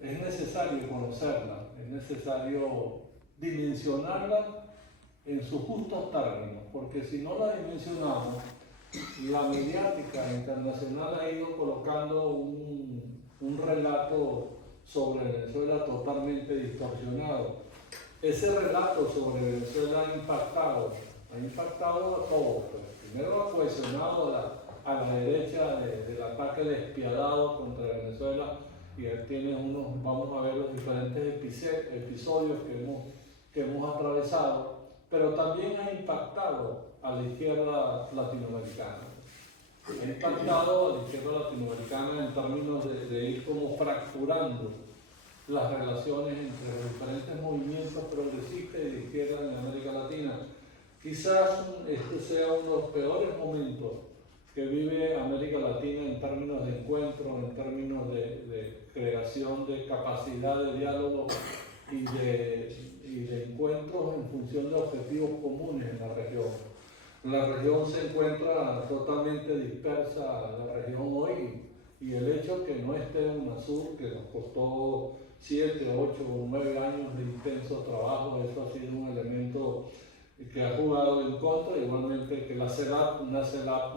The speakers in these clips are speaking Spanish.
es necesario conocerla, es necesario dimensionarla en sus justos términos, porque si no la dimensionamos, la mediática internacional ha ido colocando un relato sobre Venezuela totalmente distorsionado. Ese relato sobre Venezuela ha impactado a todos. Primero ha cohesionado a la derecha del ataque despiadado contra Venezuela, y él tiene vamos a ver los diferentes episodios que hemos atravesado, pero también ha impactado a la izquierda latinoamericana. Ha impactado a la izquierda latinoamericana en términos de ir como fracturando las relaciones entre los diferentes movimientos progresistas y de izquierda en América Latina. Quizás este sea uno de los peores momentos que vive América Latina en términos de encuentro, en términos de creación de capacidad de diálogo y de encuentros en función de objetivos comunes en la región. La región se encuentra totalmente dispersa, la región hoy, y el hecho que no esté UNASUR, que nos costó 7, 8 o 9 años de intenso trabajo, eso ha sido un elemento que ha jugado en contra. Igualmente que la CELAC, una CELAC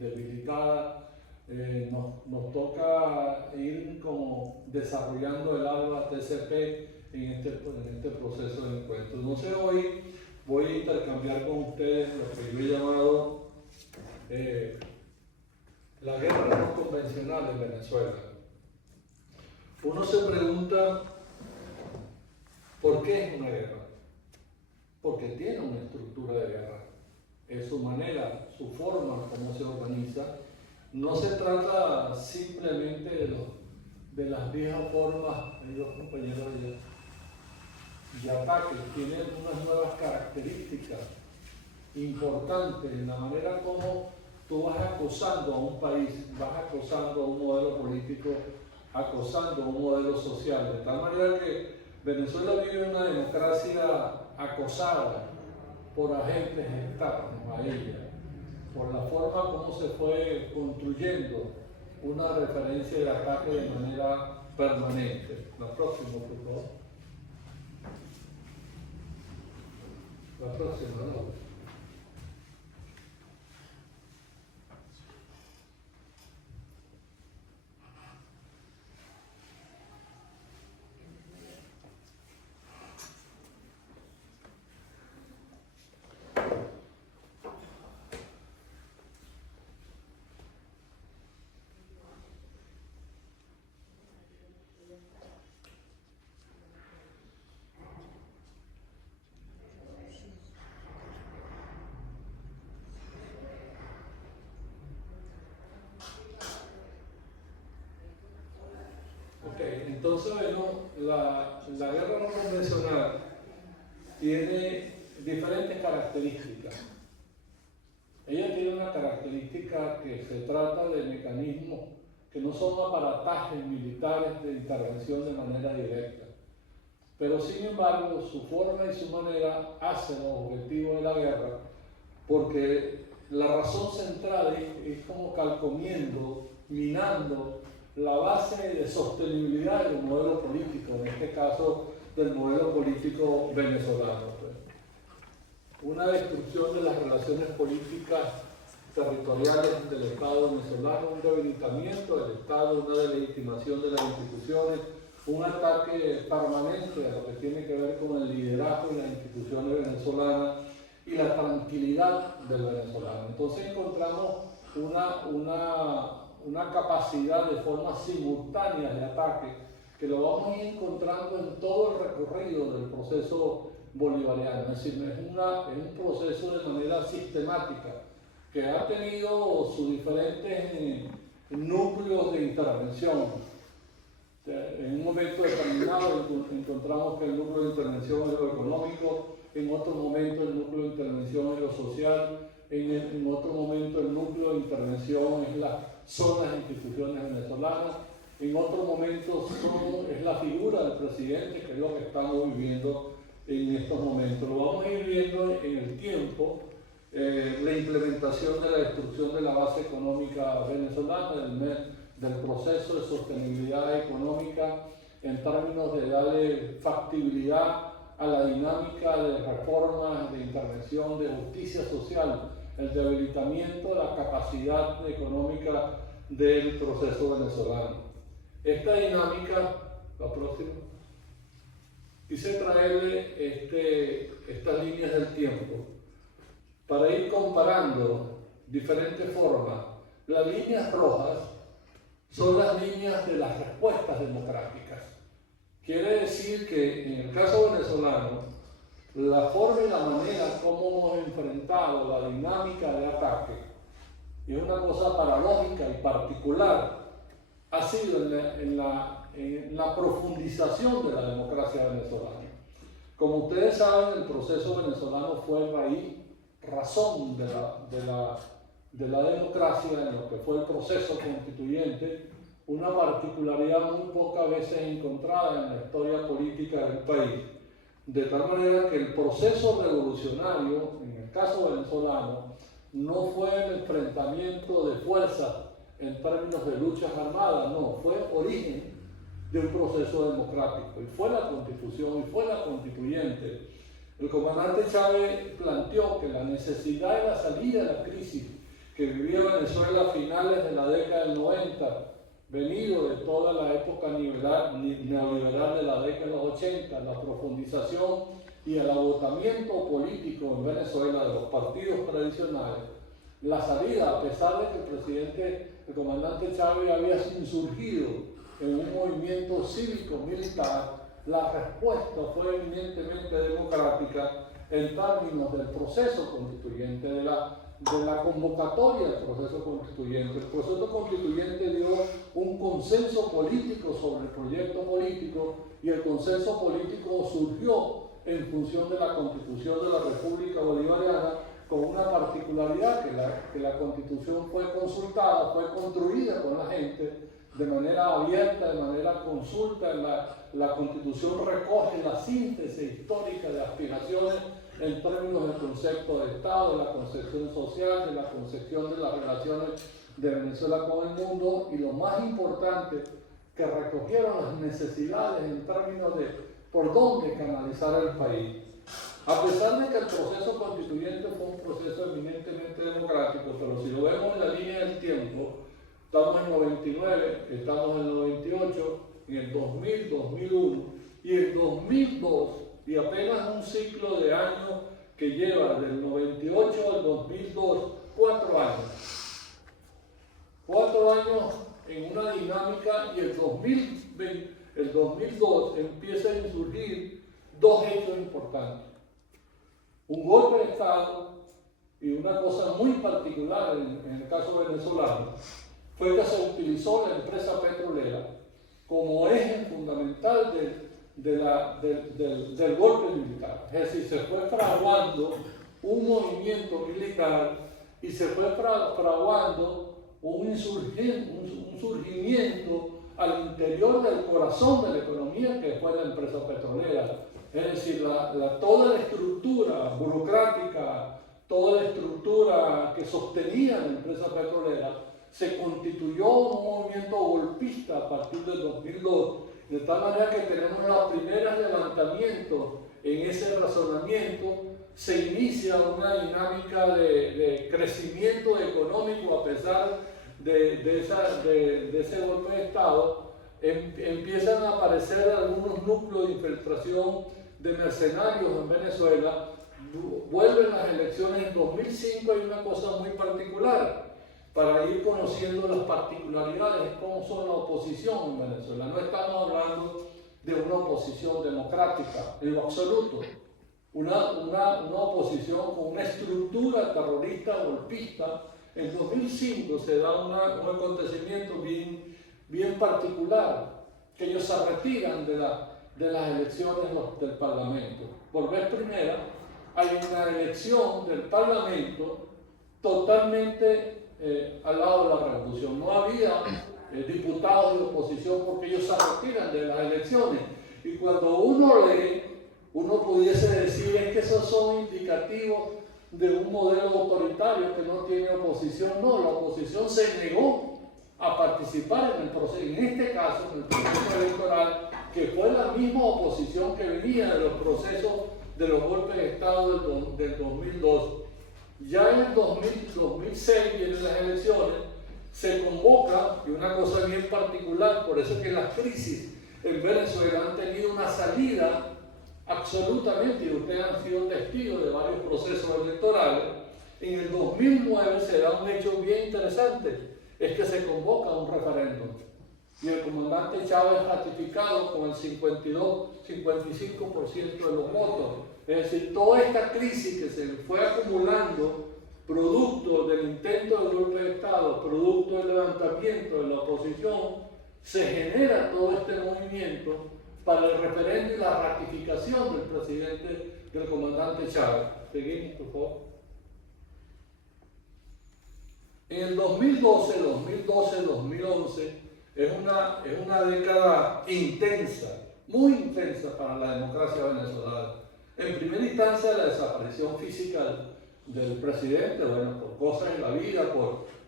debilitada, nos toca ir como desarrollando el ALBA TCP en este proceso de encuentro. Entonces hoy voy a intercambiar con ustedes lo que yo he llamado la guerra no convencional en Venezuela. Uno se pregunta, ¿por qué es una guerra? Porque tiene una estructura de guerra. Es su manera, su forma, cómo se organiza. No se trata simplemente de las viejas formas de los compañeros de ataque. Tiene unas nuevas características importantes en la manera como tú vas acosando a un país, vas acosando a un modelo político, acosando a un modelo social, de tal manera que Venezuela vive una democracia acosada por agentes externos a ella, por la forma como se fue construyendo una referencia de ataque de manera permanente. La próxima, por favor. La próxima, ¿no? Entonces, la guerra no convencional tiene diferentes características. Ella tiene una característica que se trata de mecanismos que no son aparatajes militares de intervención de manera directa, pero sin embargo su forma y su manera hacen los objetivos de la guerra, porque la razón central es como calcomiendo, minando la base de sostenibilidad del modelo político, en este caso del modelo político venezolano. Una destrucción de las relaciones políticas territoriales del Estado venezolano, un debilitamiento del Estado, una delegitimación de las instituciones, un ataque permanente a lo que tiene que ver con el liderazgo y las instituciones venezolanas y la tranquilidad del venezolano. Entonces encontramos una capacidad de forma simultánea de ataque que lo vamos a ir encontrando en todo el recorrido del proceso bolivariano. Es decir, es un proceso de manera sistemática que ha tenido sus diferentes núcleos de intervención. En un momento determinado encontramos que el núcleo de intervención es lo económico, en otro momento el núcleo de intervención es lo social, en otro momento el núcleo de intervención son las instituciones venezolanas, en otro momento es la figura del presidente, que es lo que estamos viviendo en estos momentos. Lo vamos a ir viendo en el tiempo, la implementación de la destrucción de la base económica venezolana, del proceso de sostenibilidad económica en términos de darle factibilidad a la dinámica de reformas, de intervención, de justicia social, el debilitamiento de la capacidad económica del proceso venezolano. Esta dinámica, la próxima, quise traerle estas líneas del tiempo para ir comparando diferentes formas. Las líneas rojas son las líneas de las respuestas democráticas. Quiere decir que en el caso venezolano, la forma y la manera como hemos enfrentado la dinámica de ataque es una cosa paradójica y particular. Ha sido en la profundización de la democracia venezolana. Como ustedes saben, el proceso venezolano fue razón de la democracia en lo que fue el proceso constituyente, una particularidad muy pocas veces encontrada en la historia política del país, de tal manera que el proceso revolucionario, en el caso venezolano, no fue el enfrentamiento de fuerzas en términos de luchas armadas, no, fue origen de un proceso democrático, y fue la Constitución, y fue la constituyente. El comandante Chávez planteó que la necesidad de la salida de la crisis que vivía Venezuela a finales de la década del 90, venido de toda la época neoliberal de la década de los 80, la profundización y el agotamiento político en Venezuela de los partidos tradicionales, la salida, a pesar de que el comandante Chávez había insurgido en un movimiento cívico-militar, la respuesta fue eminentemente democrática en términos del proceso constituyente, de la convocatoria del proceso constituyente. El proceso constituyente dio un consenso político sobre el proyecto político, y el consenso político surgió en función de la Constitución de la República Bolivariana, con una particularidad, que la Constitución fue consultada, fue construida con la gente de manera abierta, de manera consulta. La Constitución recoge la síntesis histórica de aspiraciones en términos del concepto de Estado, de la concepción social, de la concepción de las relaciones de Venezuela con el mundo, y lo más importante, que recogieron las necesidades en términos de por dónde canalizar el país. A pesar de que el proceso constituyente fue un proceso eminentemente democrático, pero si lo vemos en la línea del tiempo, estamos en el 99, estamos en el 98, en el 2000, 2001 y el 2002, y apenas un ciclo de años que lleva del 98 al 2002, 4 años. 4 años en una dinámica, y el 2002 empieza a insurgir dos hechos importantes. Un golpe de Estado, y una cosa muy particular en el caso venezolano, fue que se utilizó la empresa petrolera como eje fundamental del golpe militar. Es decir, se fue fraguando un movimiento militar y se fue fraguando un surgimiento al interior del corazón de la economía, que fue la empresa petrolera. Es decir, toda la estructura burocrática, toda la estructura que sostenía la empresa petrolera, se constituyó un movimiento golpista a partir del 2002, de tal manera que tenemos los primeros levantamientos en ese razonamiento. Se inicia una dinámica de crecimiento económico a pesar de ese golpe de Estado. Empiezan a aparecer algunos núcleos de infiltración de mercenarios en Venezuela. Vuelven las elecciones en 2005. Hay una cosa muy particular para ir conociendo las particularidades de cómo son la oposición en Venezuela. No estamos hablando de una oposición democrática en lo absoluto, una oposición con una estructura terrorista golpista. En 2005 se da un acontecimiento bien particular, que ellos se retiran de las elecciones del Parlamento. Por vez primera hay una elección del Parlamento totalmente al lado de la revolución. No había diputados de oposición, porque ellos se retiran de las elecciones. Y cuando uno lee, uno pudiese decir es que esos son indicativos de un modelo autoritario que no tiene oposición. No, la oposición se negó a participar en el proceso, en este caso, en el proceso electoral, que fue la misma oposición que venía de los procesos de los golpes de Estado del 2002. Ya en el 2006 vienen las elecciones, se convoca, y una cosa bien particular, por eso es que las crisis en Venezuela han tenido una salida absolutamente, y ustedes han sido testigos de varios procesos electorales. En el 2009 se da un hecho bien interesante, es que se convoca un referéndum y el comandante Chávez es ratificado con el 55% de los votos. Es decir, toda esta crisis que se fue acumulando producto del intento de golpe de Estado, producto del levantamiento de la oposición, se genera todo este movimiento para el referéndum y la ratificación del presidente, del comandante Chávez. Seguimos, por favor. En el 2012, 2011, es una década intensa, muy intensa para la democracia venezolana. En primera instancia, la desaparición física del presidente, bueno, por cosas de la vida,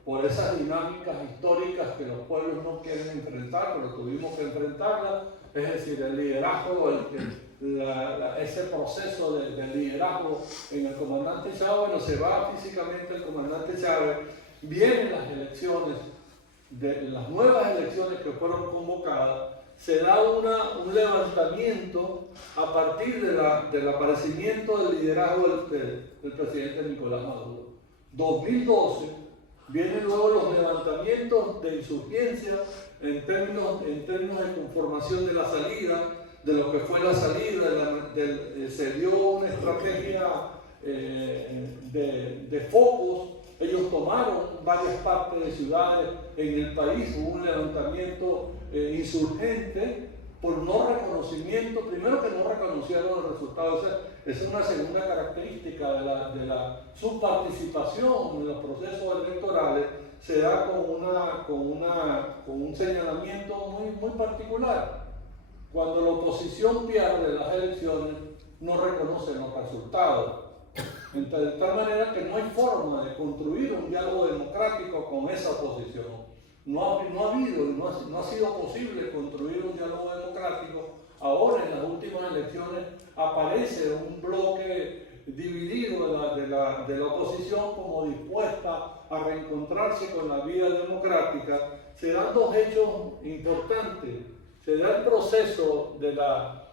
por esas dinámicas históricas que los pueblos no quieren enfrentar, pero tuvimos que enfrentarlas, es decir, el liderazgo, ese proceso de liderazgo en el comandante Chávez. Bueno, se va físicamente el comandante Chávez, vienen las elecciones, las nuevas elecciones que fueron convocadas, se da un levantamiento a partir del aparecimiento del liderazgo del presidente Nicolás Maduro. 2012, vienen luego los levantamientos de insurgencia en términos de conformación de la salida, de lo que fue la salida, se dio una estrategia de focos. Ellos tomaron varias partes de ciudades en el país, hubo un levantamiento insurgente por no reconocimiento, primero que no reconocieron el resultado. Esa es una segunda característica su participación en los procesos electorales, se da con un señalamiento muy particular. Cuando la oposición pierde las elecciones, no reconocen los resultados. Entonces, de tal manera que no hay forma de construir un diálogo democrático con esa oposición. No ha habido y no ha sido posible construir un diálogo democrático. Ahora, en las últimas elecciones, aparece un bloque dividido de la oposición como dispuesta a reencontrarse con la vida democrática. Se dan dos hechos importantes. Se da el proceso de la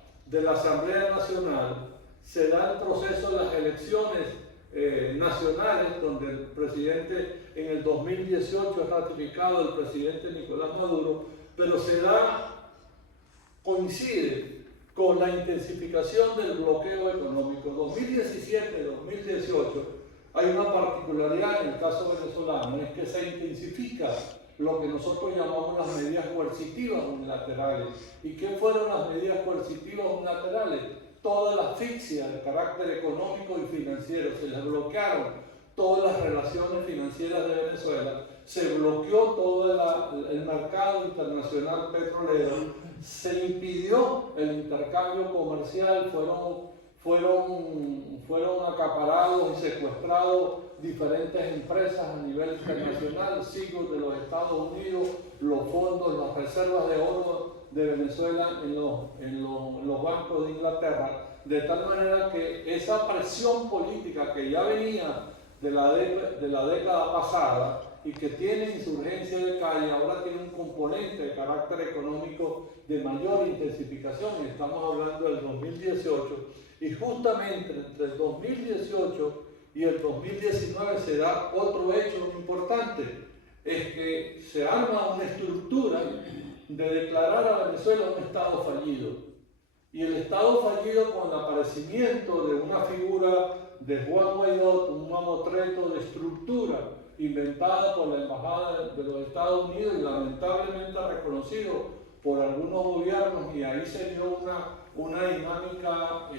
Asamblea Nacional, se da el proceso de las elecciones nacionales, donde el presidente en el 2018 es ratificado el presidente Nicolás Maduro, pero coincide con la intensificación del bloqueo económico. 2017-2018 hay una particularidad en el caso venezolano, es que se intensifica lo que nosotros llamamos las medidas coercitivas unilaterales. ¿Y qué fueron las medidas coercitivas unilaterales? Toda la asfixia de carácter económico y financiero, se les bloquearon todas las relaciones financieras de Venezuela, se bloqueó todo el mercado internacional petrolero, se impidió el intercambio comercial, fueron acaparados y secuestrados diferentes empresas a nivel internacional, siglos de los Estados Unidos, los fondos, las reservas de oro de Venezuela en los bancos de Inglaterra, de tal manera que esa presión política que ya venía de la década pasada y que tiene insurgencia de calle, ahora tiene un componente de carácter económico de mayor intensificación. Estamos hablando del 2018, y justamente entre el 2018 y el 2019 se da otro hecho importante, es que se arma una estructura de declarar a Venezuela un Estado fallido. Y el Estado fallido, con el aparecimiento de una figura de Juan Guaidó, un mamotreto de estructura inventada por la Embajada de los Estados Unidos y lamentablemente reconocido por algunos gobiernos, y ahí se dio una dinámica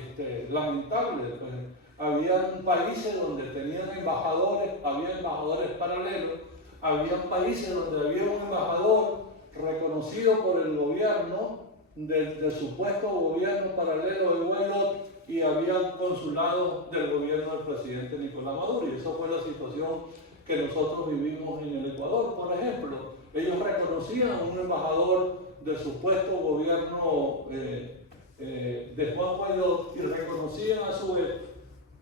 lamentable. Pues, había países donde tenían embajadores, había embajadores paralelos, había países donde había un embajador reconocido por el gobierno, del supuesto gobierno paralelo de Guaidó, y había consulados del gobierno del presidente Nicolás Maduro. Y eso fue la situación que nosotros vivimos en el Ecuador, por ejemplo. ellos reconocían a un embajador del supuesto gobierno de Juan Guaidó y reconocían a su vez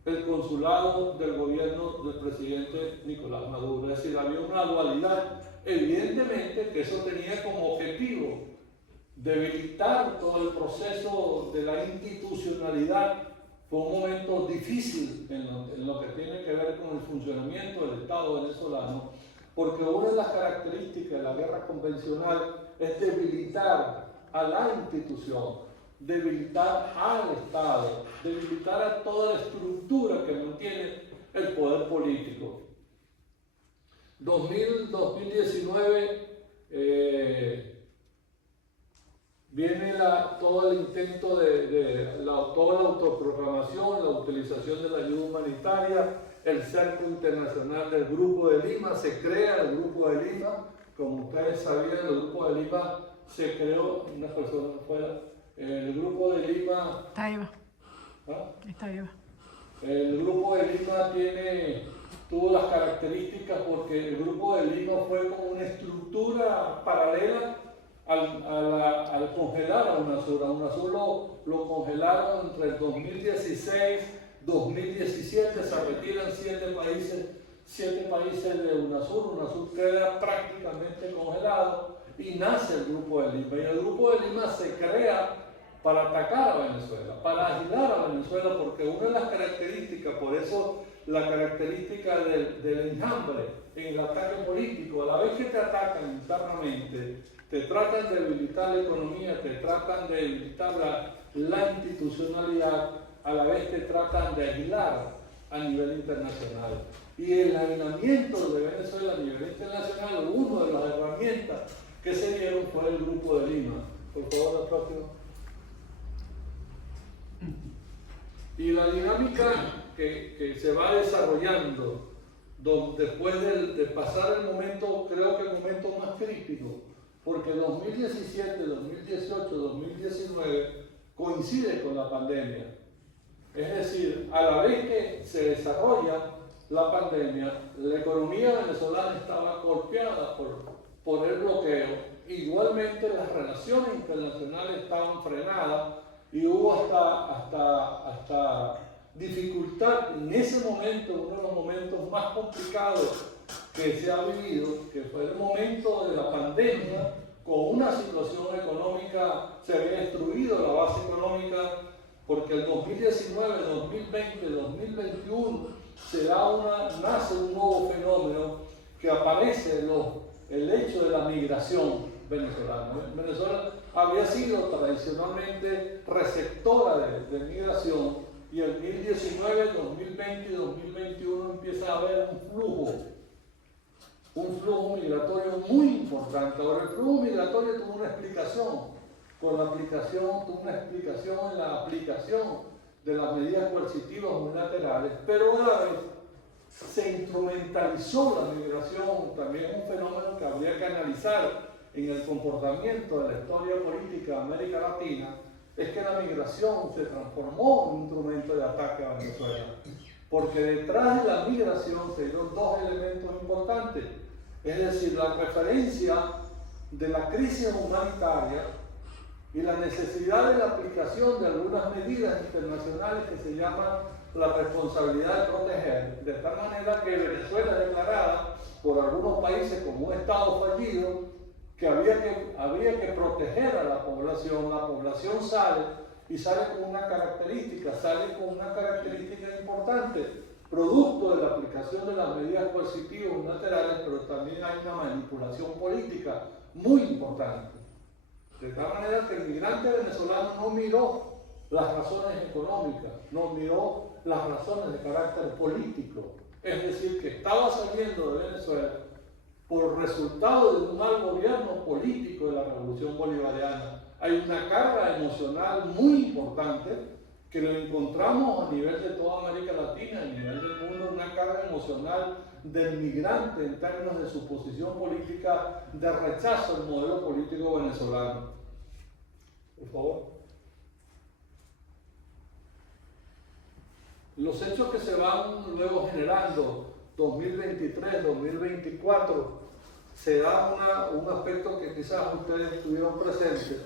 el consulado del gobierno del presidente Nicolás Maduro. Es decir, había una dualidad. Evidentemente que eso tenía como objetivo debilitar todo el proceso de la institucionalidad. Fue un momento difícil en lo que tiene que ver con el funcionamiento del Estado venezolano, porque una de las características de la guerra convencional es debilitar a la institución, debilitar al Estado, debilitar a toda la estructura que mantiene el poder político. 2019 viene todo el intento toda la autoproclamación, la utilización de la ayuda humanitaria, el cerco internacional del Grupo de Lima, se crea el Grupo de Lima. Como ustedes sabían, el Grupo de Lima se creó, una persona afuera, el Grupo de Lima... Está Eva. ¿Ah? Está Eva. El Grupo de Lima tuvo las características porque el Grupo de Lima fue como una estructura paralela al congelar a UNASUR. A UNASUR lo congelaron entre el 2016 y 2017, se retiran 7 países de UNASUR. UNASUR queda prácticamente congelado y nace el Grupo de Lima. Y el Grupo de Lima se crea para atacar a Venezuela, para aislar a Venezuela, porque una de las características, por eso la característica del enjambre en el ataque político, a la vez que te atacan internamente, te tratan de debilitar la economía, te tratan de debilitar la institucionalidad, a la vez te tratan de aislar a nivel internacional. Y el aislamiento de Venezuela a nivel internacional, una de las herramientas que se dieron fue el Grupo de Lima. Por favor, la próxima. Y la dinámica que se va desarrollando después de pasar el momento, creo que el momento más crítico, porque 2017, 2018, 2019 coincide con la pandemia. Es decir, a la vez que se desarrolla la pandemia, la economía venezolana estaba golpeada por el bloqueo. Igualmente las relaciones internacionales estaban frenadas y hubo hasta dificultad en ese momento, uno de los momentos más complicados que se ha vivido, que fue el momento de la pandemia, con una situación económica, se había destruido la base económica, porque el 2019, 2020, 2021 nace un nuevo fenómeno que aparece el hecho de la migración venezolana. Venezuela había sido tradicionalmente receptora de migración, y el 2019, 2020 y 2021 empieza a haber un flujo migratorio muy importante. Ahora, el flujo migratorio tuvo una explicación, tuvo una explicación en la aplicación de las medidas coercitivas unilaterales, pero a la vez se instrumentalizó la migración, también un fenómeno que habría que analizar en el comportamiento de la historia política de América Latina, es que la migración se transformó en un instrumento de ataque a Venezuela, porque detrás de la migración se dieron dos elementos importantes, es decir, la referencia de la crisis humanitaria y la necesidad de la aplicación de algunas medidas internacionales que se llaman la responsabilidad de proteger, de tal manera que Venezuela es declarada por algunos países como un Estado fallido, que había que proteger a la población sale con una característica, importante, producto de la aplicación de las medidas coercitivas unilaterales, pero también hay una manipulación política muy importante. De tal manera que el migrante venezolano no miró las razones económicas, no miró las razones de carácter político, es decir, que estaba saliendo de Venezuela por resultado de un mal gobierno político de la Revolución Bolivariana. Hay una carga emocional muy importante que lo encontramos a nivel de toda América Latina, a nivel del mundo, una carga emocional del migrante en términos de su posición política de rechazo al modelo político venezolano. Por favor. Los hechos que se van luego generando 2023, 2024, se da un aspecto que quizás ustedes estuvieron presentes.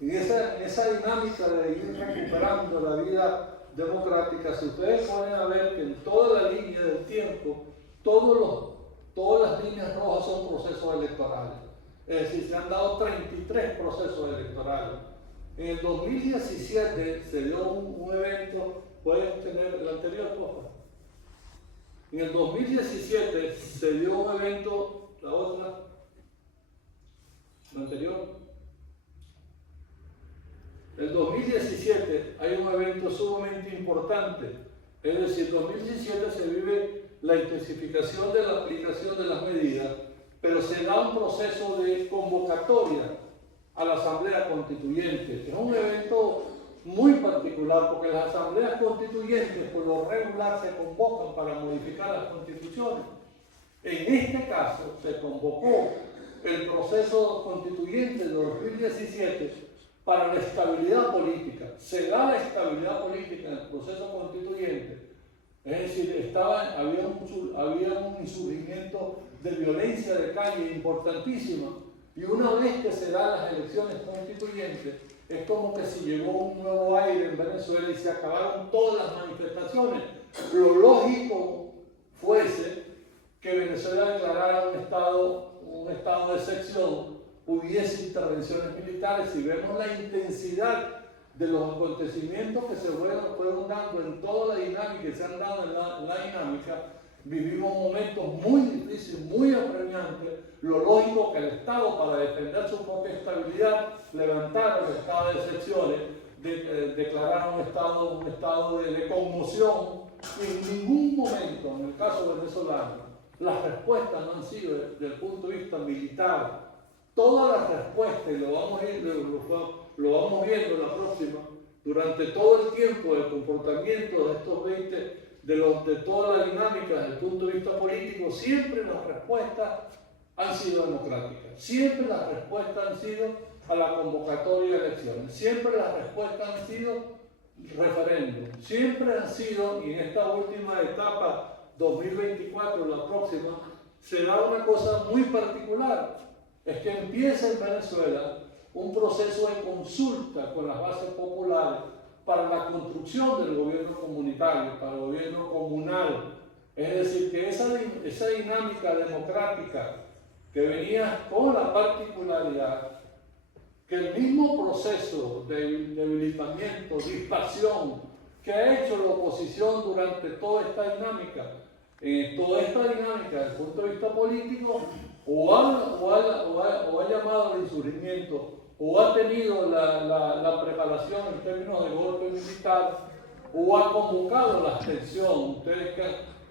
En esa dinámica de ir recuperando la vida democrática, si ustedes pueden ver que en toda la línea del tiempo, todas las líneas rojas son procesos electorales. Es decir, se han dado 33 procesos electorales. En el 2017 se dio un evento, pueden tener el anterior, por favor. En el 2017 se dio un evento, la otra, la anterior. En el 2017 hay un evento sumamente importante, es decir, en 2017 se vive la intensificación de la aplicación de las medidas, pero se da un proceso de convocatoria a la Asamblea Constituyente. Es un evento muy particular porque las asambleas constituyentes por lo regular se convocan para modificar las constituciones. En este caso se convocó el proceso constituyente de 2017 para la estabilidad política. Se da la estabilidad política en el proceso constituyente. Es decir, había un insurgimiento de violencia de calle importantísima. Y una vez que se dan las elecciones constituyentes, es como que si llegó un nuevo aire en Venezuela y se acabaron todas las manifestaciones. Lo lógico fuese que Venezuela declarara un estado de excepción, hubiese intervenciones militares. Si vemos la intensidad de los acontecimientos que se fueron dando en toda la dinámica y se han dado en la dinámica, vivimos momentos muy difíciles, muy apremiantes. Lo lógico que el Estado, para defender su propia estabilidad, levantara el estado de excepciones, declarara un estado de conmoción. En ningún momento, en el caso venezolano, las respuestas no han sido desde el punto de vista militar. Todas las respuestas, y lo vamos viendo en la próxima, durante todo el tiempo del comportamiento de estos 20, de toda la dinámica desde el punto de vista político, siempre las respuestas han sido democráticas. Siempre las respuestas han sido a la convocatoria de elecciones. Siempre las respuestas han sido referéndum. Siempre han sido, y en esta última etapa, 2024, la próxima, se da una cosa muy particular. Es que empieza en Venezuela un proceso de consulta con las bases populares para la construcción del gobierno comunitario, para el gobierno comunal. Es decir, que esa dinámica democrática que venía con la particularidad que el mismo proceso de debilitamiento, dispersión que ha hecho la oposición durante toda esta dinámica, desde el punto de vista político, o ha llamado al insurgimiento, o ha tenido la preparación en términos de golpe militar, o ha convocado la abstención. Ustedes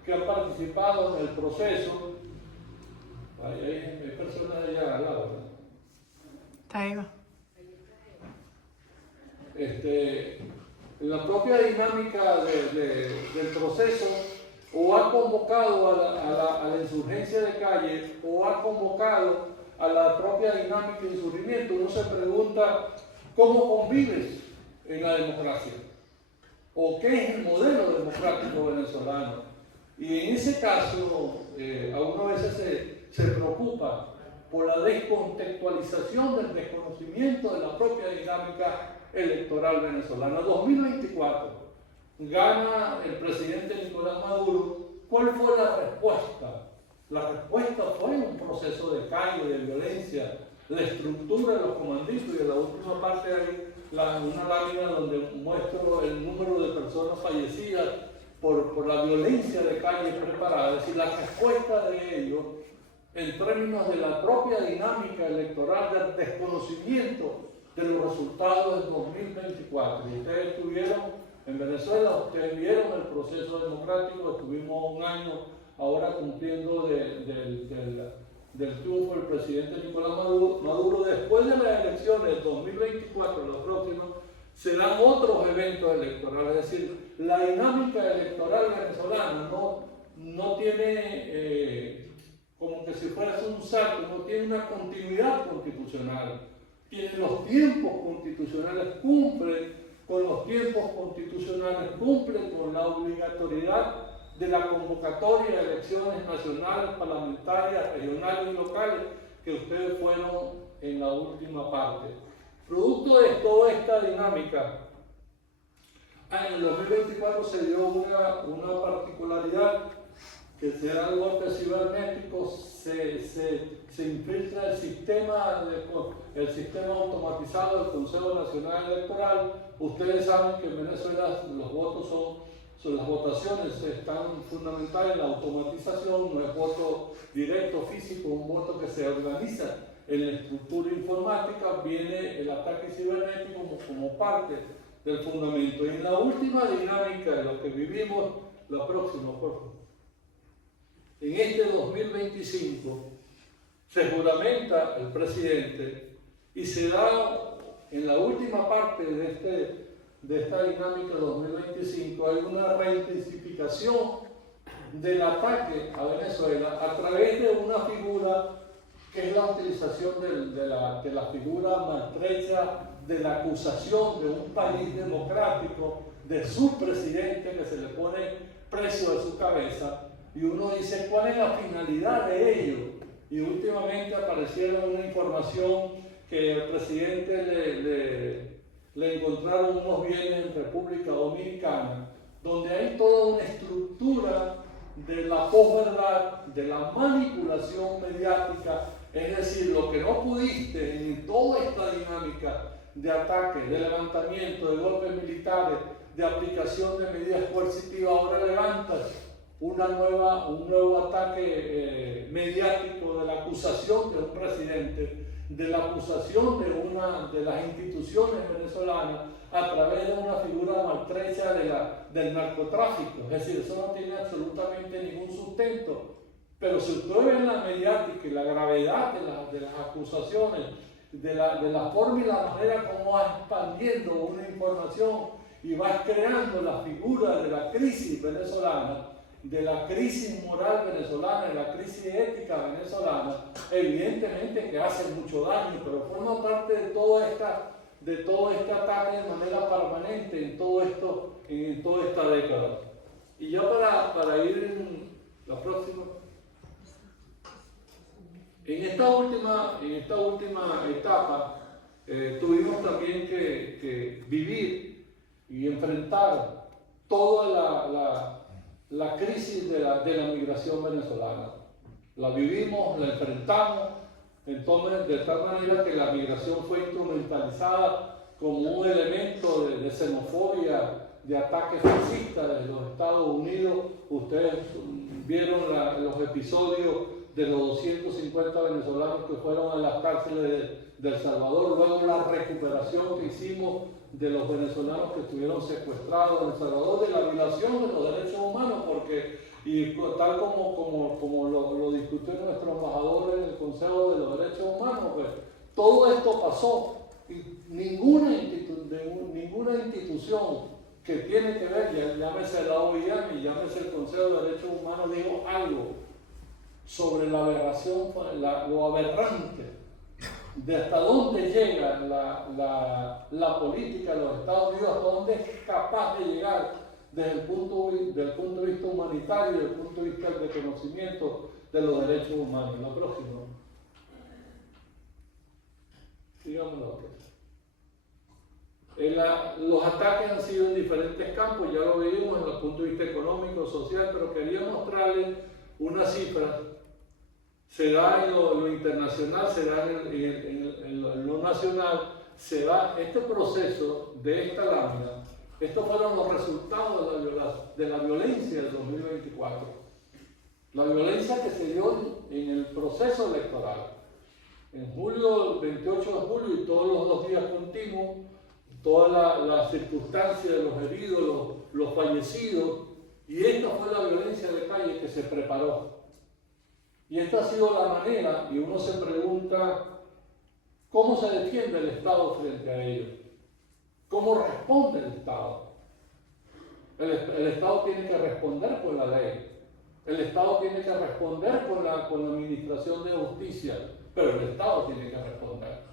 que han participado en el proceso, hay personas allá al lado, ¿verdad? Taiga. La propia dinámica del proceso, o ha convocado a la insurgencia de calle, o ha convocado a la propia dinámica de insurgimiento. Uno se pregunta cómo convives en la democracia, o qué es el modelo democrático venezolano. Y en ese caso, a uno a veces se preocupa por la descontextualización del desconocimiento de la propia dinámica electoral venezolana. 2024, gana el presidente Nicolás Maduro. ¿Cuál fue la respuesta? La respuesta fue un proceso de calle, de violencia, la estructura de los comanditos, y en la última parte hay una lámina donde muestro el número de personas fallecidas por la violencia de calle preparada. Es decir, la respuesta de ellos en términos de la propia dinámica electoral, del desconocimiento de los resultados del 2024. Ustedes estuvieron en Venezuela, ustedes vieron el proceso democrático, estuvimos un año ahora cumpliendo del triunfo del presidente Nicolás Maduro. Después de las elecciones del 2024, la próxima, se dan otros eventos electorales. Es decir, la dinámica electoral venezolana no tiene, como que si fuese un salto, no tiene una continuidad constitucional. Tiene los tiempos constitucionales, cumplen con los tiempos constitucionales, cumplen con la obligatoriedad de la convocatoria de elecciones nacionales, parlamentarias, regionales y locales que ustedes fueron en la última parte. Producto de toda esta dinámica, en el 2024 se dio una particularidad, que se da el golpe cibernético, se infiltra el sistema automatizado del Consejo Nacional Electoral. Ustedes saben que en Venezuela los votos las votaciones están fundamentadas en la automatización, no es voto directo físico, un voto que se organiza en la estructura informática. Viene el ataque cibernético como parte del fundamento. Y en la última dinámica de lo que vivimos, la próxima, por favor. En este 2025 se juramenta el presidente y se da en la última parte de esta dinámica 2025, hay una reintensificación del ataque a Venezuela a través de una figura que es la utilización de la figura maltrecha de la acusación de un país democrático, de su presidente que se le pone precio a su cabeza. Y uno dice, ¿cuál es la finalidad de ello? Y últimamente aparecieron una información que el presidente le encontraron unos bienes en República Dominicana, donde hay toda una estructura de la posverdad, de la manipulación mediática, es decir, lo que no pudiste en toda esta dinámica de ataque, de levantamiento, de golpes militares, de aplicación de medidas coercitivas, ahora levantas un nuevo ataque mediático de la acusación de un presidente, de la acusación de las instituciones venezolanas a través de una figura maltrecha del narcotráfico. Es decir, eso no tiene absolutamente ningún sustento. Pero si usted ve en la mediática y la gravedad de las acusaciones, de la forma y la manera como va expandiendo una información y va creando la figura de la crisis venezolana, de la crisis moral venezolana, de la crisis ética venezolana, evidentemente que hace mucho daño, pero forma parte de todo este ataque de manera permanente en toda esta década. Y ya para ir en la próxima, en esta última etapa tuvimos también que vivir y enfrentar toda la crisis de la migración venezolana. La vivimos, la enfrentamos, entonces, de tal manera que la migración fue instrumentalizada como un elemento de xenofobia, de ataque fascista desde los Estados Unidos. Ustedes vieron los episodios de los 250 venezolanos que fueron a las cárceles de El Salvador, luego la recuperación que hicimos de los venezolanos que estuvieron secuestrados en El Salvador, de la violación de los derechos humanos, y tal como lo discutió nuestro embajador en el Consejo de los Derechos Humanos, pues todo esto pasó y ninguna institución que tiene que ver, llámese la OIM, llámese el Consejo de Derechos Humanos, dijo algo sobre la aberración, lo aberrante de hasta dónde llega la política de los Estados Unidos, hasta dónde es capaz de llegar desde el punto de vista humanitario y desde el punto de vista del reconocimiento de los derechos humanos. Lo próximo. Digámoslo. Los ataques han sido en diferentes campos, ya lo vimos desde el punto de vista económico, social, pero quería mostrarles una cifra. Se da en lo internacional, se da en lo nacional, se da este proceso de esta lámina. Estos fueron los resultados de la violencia del 2024. La violencia que se dio en el proceso electoral. En julio, el 28 de julio y todos los 2 días continuos, toda la circunstancia de los heridos, los fallecidos, y esta fue la violencia de calle que se preparó. Y esta ha sido la manera, y uno se pregunta, ¿cómo se defiende el Estado frente a ello? ¿Cómo responde el Estado? El Estado tiene que responder con la ley. El Estado tiene que responder con la administración de justicia, pero el Estado tiene que responder.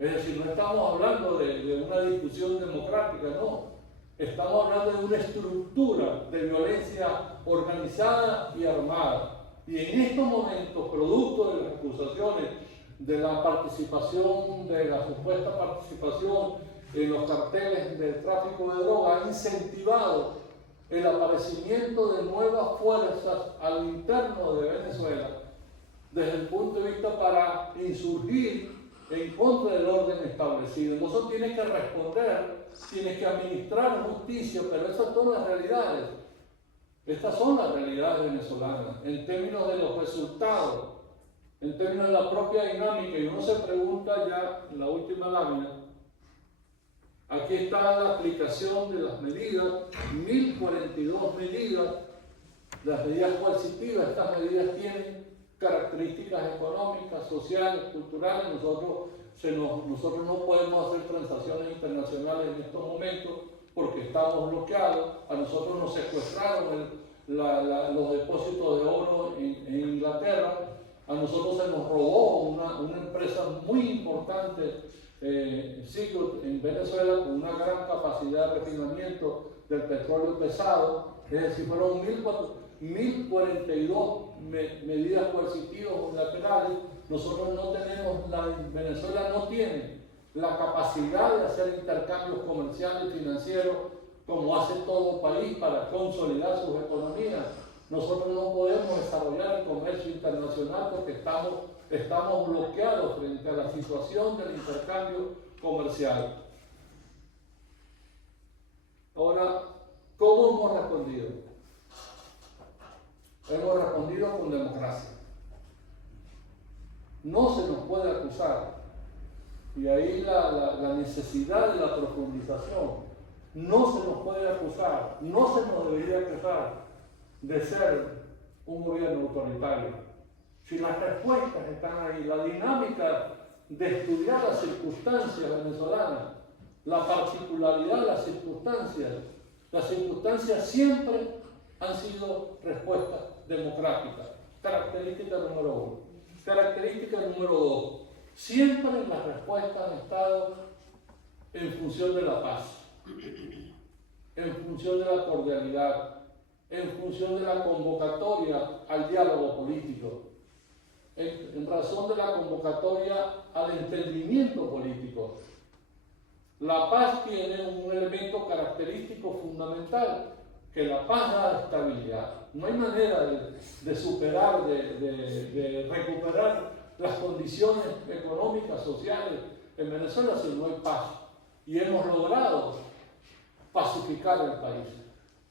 Es decir, no estamos hablando de una discusión democrática, no. Estamos hablando de una estructura de violencia organizada y armada. Y en estos momentos, producto de las acusaciones de la participación, de la supuesta participación en los carteles del tráfico de drogas, ha incentivado el aparecimiento de nuevas fuerzas al interno de Venezuela, desde el punto de vista para insurgir en contra del orden establecido. Entonces tienes que responder, tienes que administrar justicia, pero esas son las realidades. Estas son las realidades venezolanas, en términos de los resultados, en términos de la propia dinámica. Y uno se pregunta ya en la última lámina, aquí está la aplicación de las medidas, 1042 medidas, las medidas coercitivas. Estas medidas tienen características económicas, sociales, culturales. Nosotros no podemos hacer transacciones internacionales en estos momentos porque estamos bloqueados. A nosotros nos secuestraron los depósitos de oro en Inglaterra. A nosotros se nos robó una empresa muy importante, Sigurd, en Venezuela, con una gran capacidad de refinamiento del petróleo pesado. Es decir, fueron 1042 medidas coercitivas unilaterales. Nosotros no tenemos, Venezuela no tiene la capacidad de hacer intercambios comerciales y financieros como hace todo país para consolidar sus economías. Nosotros no podemos desarrollar el comercio internacional porque estamos bloqueados frente a la situación del intercambio comercial. Ahora, ¿cómo hemos respondido? Hemos respondido con democracia. No se nos puede acusar, y ahí la necesidad de la profundización, no se nos puede acusar, no se nos debería acusar de ser un gobierno autoritario. Si las respuestas están ahí, la dinámica de estudiar las circunstancias venezolanas, la particularidad de las circunstancias siempre han sido respuestas democráticas. Característica número 1. Característica número 2. Siempre las respuestas han estado en función de la paz, en función de la cordialidad, en función de la convocatoria al diálogo político, en razón de la convocatoria al entendimiento político. La paz tiene un elemento característico fundamental, que la paz da estabilidad. No hay manera de superar, de recuperar las condiciones económicas, sociales en Venezuela si no hay paz. Y hemos logrado pacificar el país.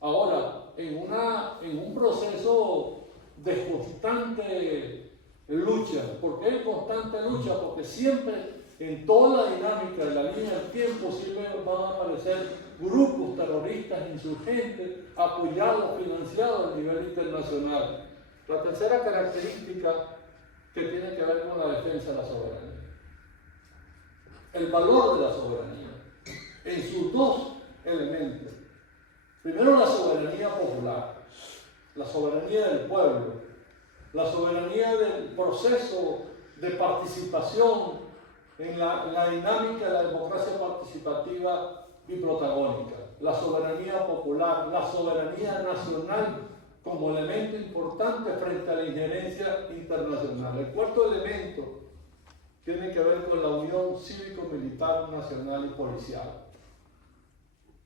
Ahora, en un proceso de constante lucha. ¿Por qué constante lucha? Porque siempre en toda la dinámica de la línea del tiempo siempre van a aparecer grupos terroristas insurgentes apoyados, financiados a nivel internacional. La tercera característica que tiene que ver con la defensa de la soberanía. El valor de la soberanía en sus dos elementos. Primero, la soberanía popular, la soberanía del pueblo, la soberanía del proceso de participación en la dinámica de la democracia participativa y protagónica, la soberanía popular, la soberanía nacional como elemento importante frente a la injerencia internacional. El cuarto elemento tiene que ver con la unión cívico-militar, nacional y policial.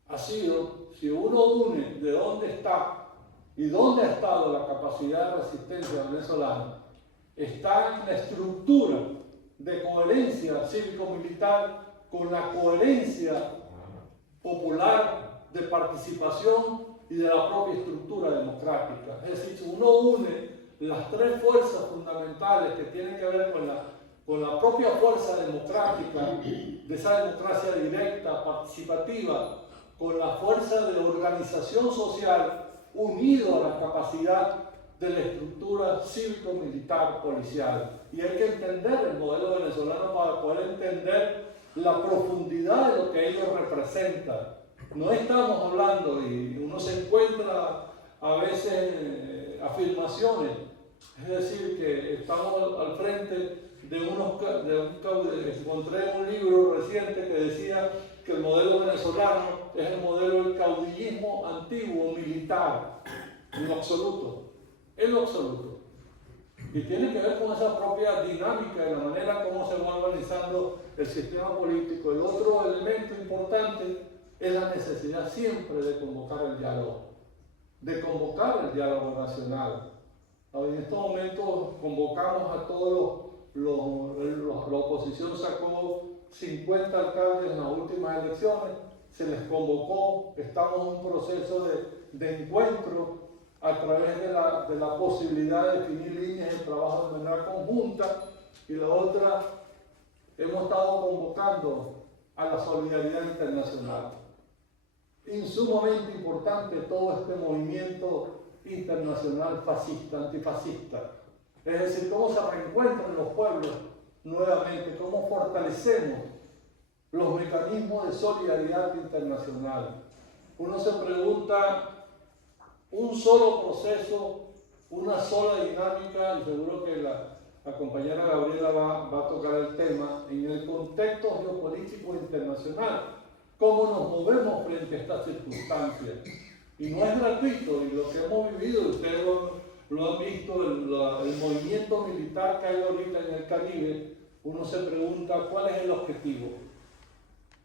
Ha sido, si uno une de dónde está y dónde ha estado la capacidad de resistencia venezolana, está en la estructura de coherencia cívico-militar con la coherencia popular de participación y de la propia estructura democrática. Es decir, si uno une las tres fuerzas fundamentales que tienen que ver con la propia fuerza democrática, de esa democracia directa, participativa, con la fuerza de la organización social, unido a la capacidad de la estructura cívico-militar policial. Y hay que entender el modelo venezolano para poder entender la profundidad de lo que ellos representan. No estamos hablando, y uno se encuentra a veces afirmaciones, es decir, que estamos al frente encontré un libro reciente que decía que el modelo venezolano es el modelo del caudillismo antiguo militar, en lo absoluto, Y tiene que ver con esa propia dinámica de la manera como se va organizando el sistema político. El otro elemento importante es la necesidad siempre de convocar el diálogo nacional. En estos momentos convocamos a todos la oposición sacó 50 alcaldes en las últimas elecciones, se les convocó, estamos en un proceso de encuentro a través de la posibilidad de definir líneas de trabajo de manera conjunta, y la otra, hemos estado convocando a la solidaridad internacional. Sumamente importante todo este movimiento internacional fascista, antifascista. Es decir, cómo se reencuentran los pueblos nuevamente, cómo fortalecemos los mecanismos de solidaridad internacional. Uno se pregunta, un solo proceso, una sola dinámica, y seguro que la compañera Gabriela va a tocar el tema, en el contexto geopolítico internacional, cómo nos movemos frente a estas circunstancias. Y no es gratuito, y lo que hemos vivido, ustedes lo han visto, el movimiento militar que hay ahorita en el Caribe, uno se pregunta cuál es el objetivo,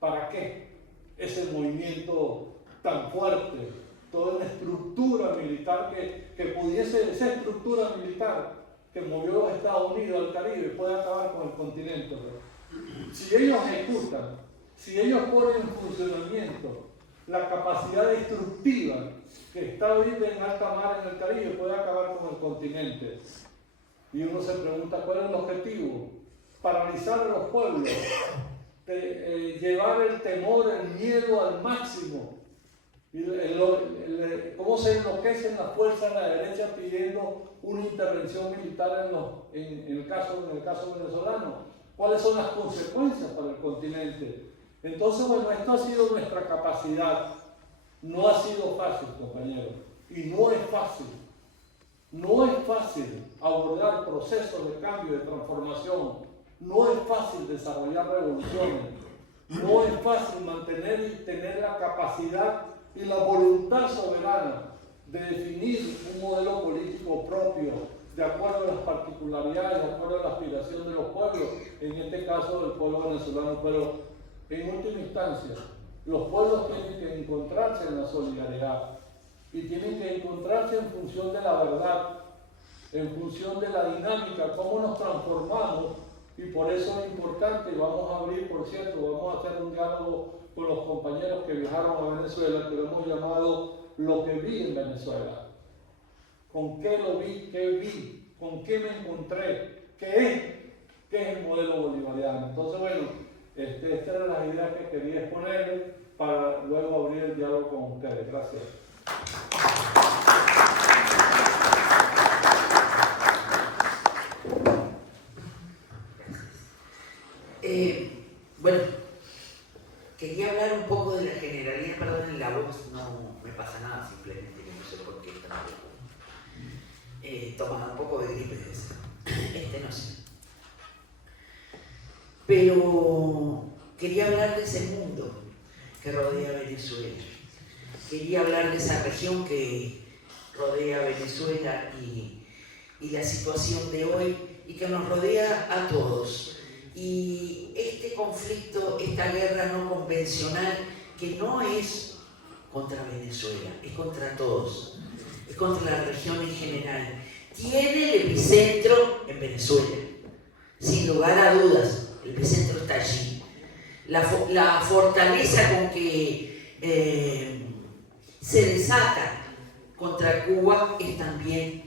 para qué ese movimiento tan fuerte, toda una estructura militar que pudiese, esa estructura militar que movió a los Estados Unidos al Caribe puede acabar con el continente. Si ellos ejecutan, si ellos ponen en funcionamiento la capacidad destructiva que está ahorita en alta mar en el Caribe, puede acabar con el continente. Y uno se pregunta cuál es el objetivo: paralizar a los pueblos, llevar el temor, el miedo al máximo. Y cómo se enloquecen las fuerzas de la derecha pidiendo una intervención militar en el caso venezolano. ¿Cuáles son las consecuencias para el continente? Entonces, bueno, esto ha sido nuestra capacidad. No ha sido fácil, compañeros, y no es fácil. No es fácil abordar procesos de cambio, de transformación. No es fácil desarrollar revoluciones. No es fácil mantener y tener la capacidad y la voluntad soberana de definir un modelo político propio, de acuerdo a las particularidades, de acuerdo a la aspiración de los pueblos, en este caso del pueblo venezolano. Pero en última instancia, los pueblos tienen que encontrarse en la solidaridad y tienen que encontrarse en función de la verdad, en función de la dinámica, cómo nos transformamos. Y por eso es importante, vamos a abrir, por cierto, vamos a hacer un diálogo con los compañeros que viajaron a Venezuela, que lo hemos llamado Lo que vi en Venezuela. ¿Con qué lo vi? ¿Qué vi? ¿Con qué me encontré? ¿Qué es el modelo bolivariano? Entonces, bueno, estas eran las ideas que quería exponer para luego abrir el diálogo con ustedes. Gracias. Bueno, quería hablar un poco de la generalidad, perdón, en la voz no me pasa nada, simplemente que no sé por qué está tomando un poco de gripe, no sé. Pero quería hablar de ese mundo que rodea a Venezuela. Quería hablar de esa región que rodea a Venezuela y la situación de hoy y que nos rodea a todos. Y este conflicto, esta guerra no convencional, que no es contra Venezuela, es contra todos, es contra la región en general. Tiene el epicentro en Venezuela, sin lugar a dudas, el epicentro está allí. La fortaleza con que se desata contra Cuba es también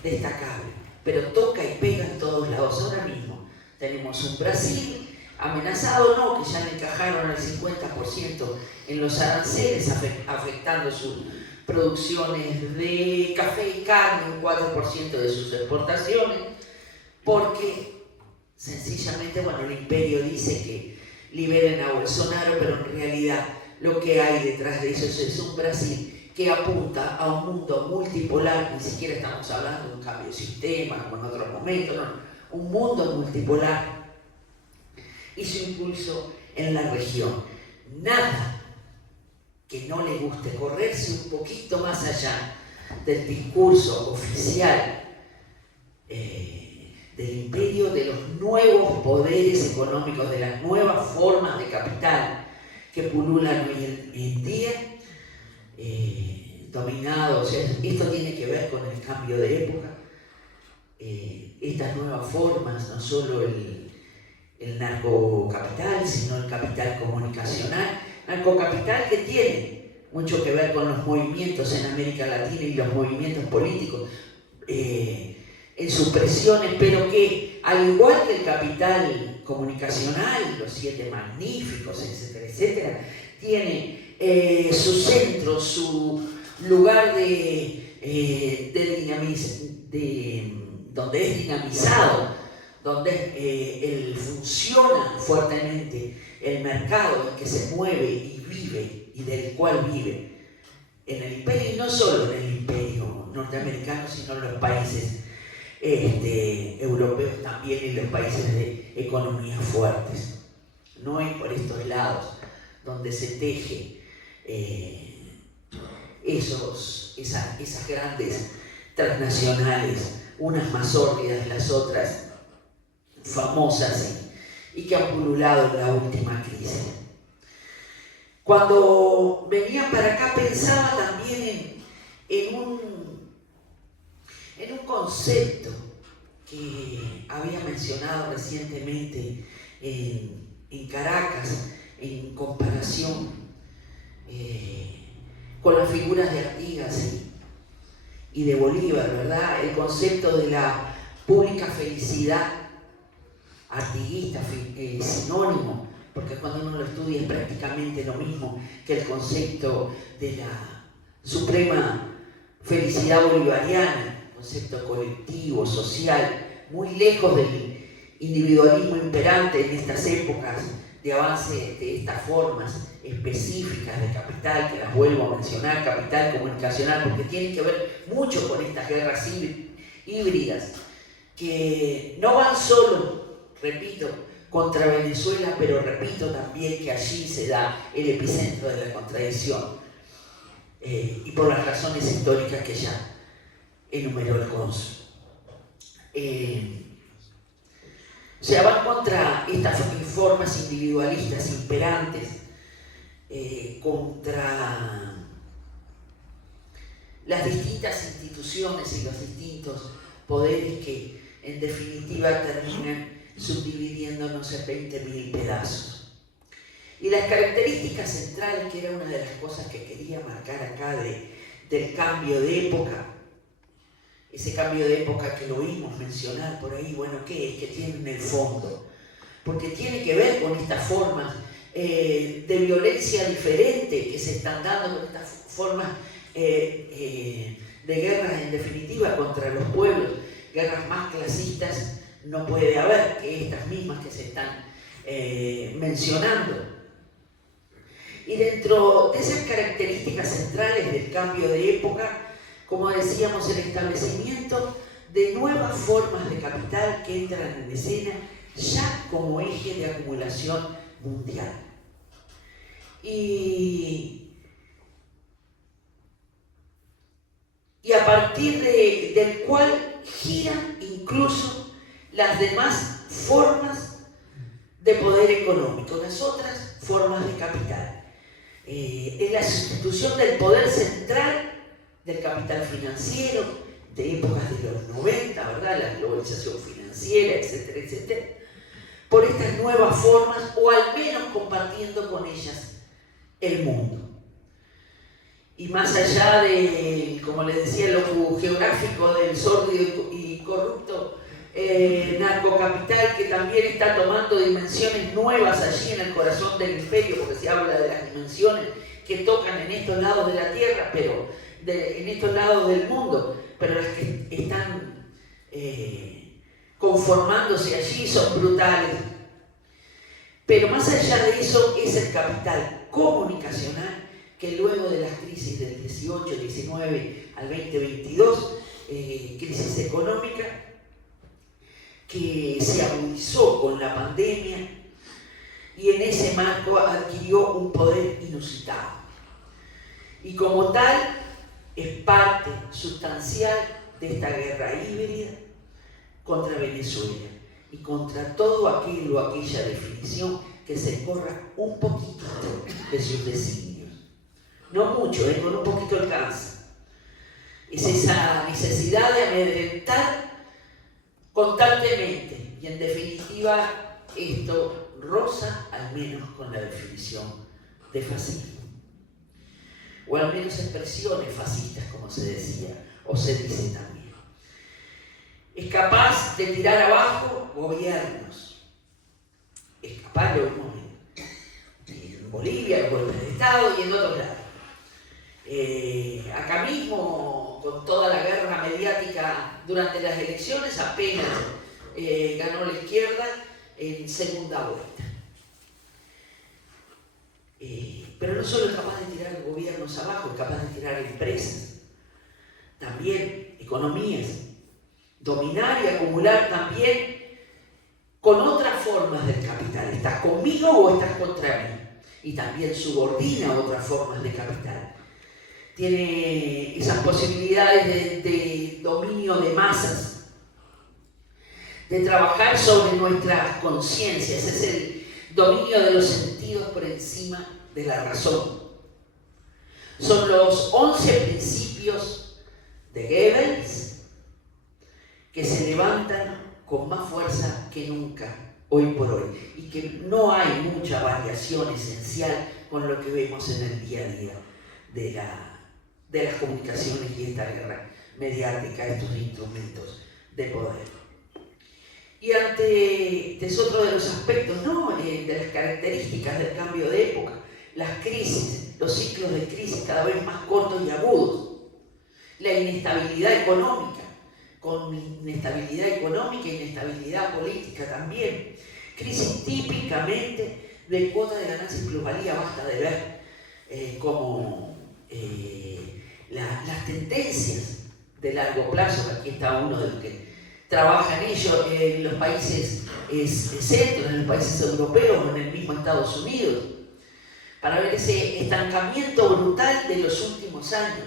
destacable, pero toca y pega en todos lados. Ahora mismo tenemos un Brasil amenazado, no, que ya le encajaron el 50% en los aranceles, afectando sus producciones de café y carne, un 4% de sus exportaciones, porque sencillamente, bueno, el imperio dice que liberen a Bolsonaro, pero en realidad lo que hay detrás de eso es un Brasil que apunta a un mundo multipolar. Ni siquiera estamos hablando de un cambio de sistema como en otros momentos, no. un mundo multipolar y su impulso en la región. Nada que no le guste correrse un poquito más allá del discurso oficial del imperio, de los nuevos poderes económicos, de las nuevas formas de capital que pululan hoy en día, dominados. Esto tiene que ver con el cambio de época, estas nuevas formas, no solo el narcocapital, sino el capital comunicacional, narcocapital que tiene mucho que ver con los movimientos en América Latina y los movimientos políticos en sus presiones, pero que al igual que el capital comunicacional, los 7 magníficos, etcétera, etcétera, tiene su centro, su lugar donde es dinamizado, donde funciona fuertemente el mercado en que se mueve y vive y del cual vive en el imperio, y no solo en el imperio norteamericano, sino en los países europeos también y los países de economías fuertes. No es por estos lados donde se teje esas grandes transnacionales, unas más sórdidas, las otras famosas y que han pululado en la última crisis. Cuando venía para acá pensaba también en un concepto que había mencionado recientemente en Caracas en comparación con las figuras de Artigas y de Bolívar, ¿verdad? El concepto de la pública felicidad artiguista, sinónimo, porque cuando uno lo estudia es prácticamente lo mismo que el concepto de la suprema felicidad bolivariana, concepto colectivo, social, muy lejos del individualismo imperante en estas épocas de avance de estas formas específicas de capital, que las vuelvo a mencionar, capital comunicacional, porque tienen que ver mucho con estas guerras híbridas, que no van solo, repito, contra Venezuela, pero repito también que allí se da el epicentro de la contradicción, y por las razones históricas que ya enumeró el cónsul. O sea, van contra estas formas individualistas imperantes, contra las distintas instituciones y los distintos poderes que en definitiva terminan subdividiéndonos en 20.000 pedazos. Y las características centrales, que era una de las cosas que quería marcar acá del cambio de época, ese cambio de época que lo oímos mencionar por ahí, bueno, ¿qué es? Que tiene en el fondo, porque tiene que ver con estas formas de violencia diferente que se están dando, con estas formas de guerras en definitiva contra los pueblos, guerras más clasistas no puede haber que estas mismas que se están mencionando. Y dentro de esas características centrales del cambio de época, como decíamos, el establecimiento de nuevas formas de capital que entran en escena ya como eje de acumulación mundial. Y a partir del cual giran incluso las demás formas de poder económico, las otras formas de capital. Es la sustitución del poder central del capital financiero, de épocas de los 90, ¿verdad? La globalización financiera, etcétera, etcétera, por estas nuevas formas, o al menos compartiendo con ellas el mundo. Y más allá de, como les decía, lo geográfico del sórdido y corrupto narcocapital, que también está tomando dimensiones nuevas allí en el corazón del imperio, porque se habla de las dimensiones que tocan en estos lados de la tierra, pero en estos lados del mundo, pero las que están conformándose allí son brutales. Pero más allá de eso es el capital comunicacional que luego de las crisis del 18, 19 al 20, 22, crisis económica, que se agudizó con la pandemia y en ese marco adquirió un poder inusitado. Y como tal, es parte sustancial de esta guerra híbrida contra Venezuela y contra todo aquel o aquella definición que se corra un poquito de sus designios. No mucho, con un poquito alcanza. Es esa necesidad de amedrentar constantemente y en definitiva esto roza al menos con la definición de fascismo. O al menos expresiones fascistas, como se decía, o se dice también. Es capaz de tirar abajo gobiernos. Es capaz, lo vimos en Bolivia, los golpes de Estado y en otros lados. Acá mismo, con toda la guerra mediática durante las elecciones, apenas ganó la izquierda en segunda vuelta. Pero no solo es capaz de tirar gobiernos abajo, es capaz de tirar empresas, también economías, dominar y acumular también con otras formas del capital. ¿Estás conmigo o estás contra mí? Y también subordina otras formas de capital. Tiene esas posibilidades de dominio de masas, de trabajar sobre nuestras conciencias, es el dominio de los sentidos por encima de la razón. Son los 11 principios de Goebbels que se levantan con más fuerza que nunca hoy por hoy y que no hay mucha variación esencial con lo que vemos en el día a día de las comunicaciones y esta guerra mediática, estos instrumentos de poder. Y ante es otro de los aspectos, ¿no?, de las características del cambio de época, las crisis, los ciclos de crisis cada vez más cortos y agudos, la inestabilidad económica, con inestabilidad económica e inestabilidad política también, crisis típicamente de cuota de ganancia y plusvalía. Basta de ver cómo las tendencias de largo plazo, aquí está uno de los que trabajan ellos en los países centros, en los países europeos o en el mismo Estados Unidos, para ver ese estancamiento brutal de los últimos años.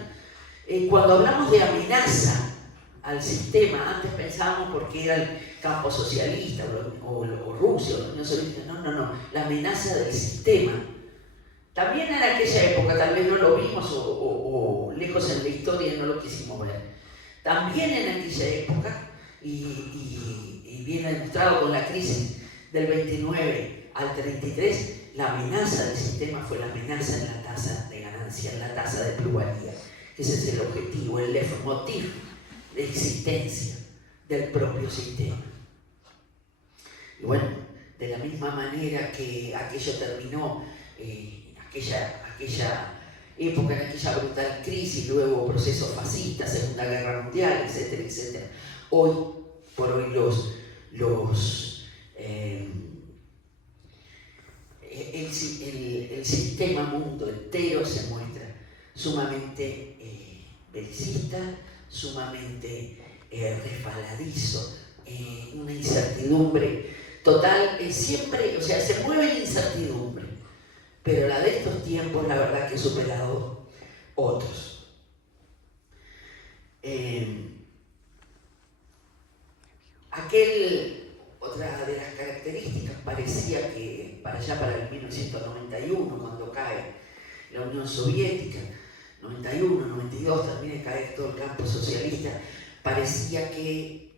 Cuando hablamos de amenaza al sistema, antes pensábamos porque era el campo socialista o Rusia o la Unión Soviética. No, la amenaza del sistema. También en aquella época, tal vez no lo vimos o lejos en la historia no lo quisimos ver. También en aquella época, y viene demostrado con la crisis del 29 al 33, la amenaza del sistema fue la amenaza en la tasa de ganancia, en la tasa de plusvalía. Ese es el objetivo, el leitmotiv de existencia del propio sistema. Y bueno, de la misma manera que aquello terminó, aquella época, en aquella brutal crisis, luego procesos fascistas, Segunda Guerra Mundial, etcétera, etcétera. Hoy por hoy el sistema mundo entero se muestra sumamente belicista, sumamente resbaladizo, una incertidumbre total, siempre, o sea, se mueve la incertidumbre, pero la de estos tiempos, la verdad que he superado otros. Otra de las características parecía que para allá, para el 1991, cuando cae la Unión Soviética, 91, 92, también cae todo el campo socialista, parecía que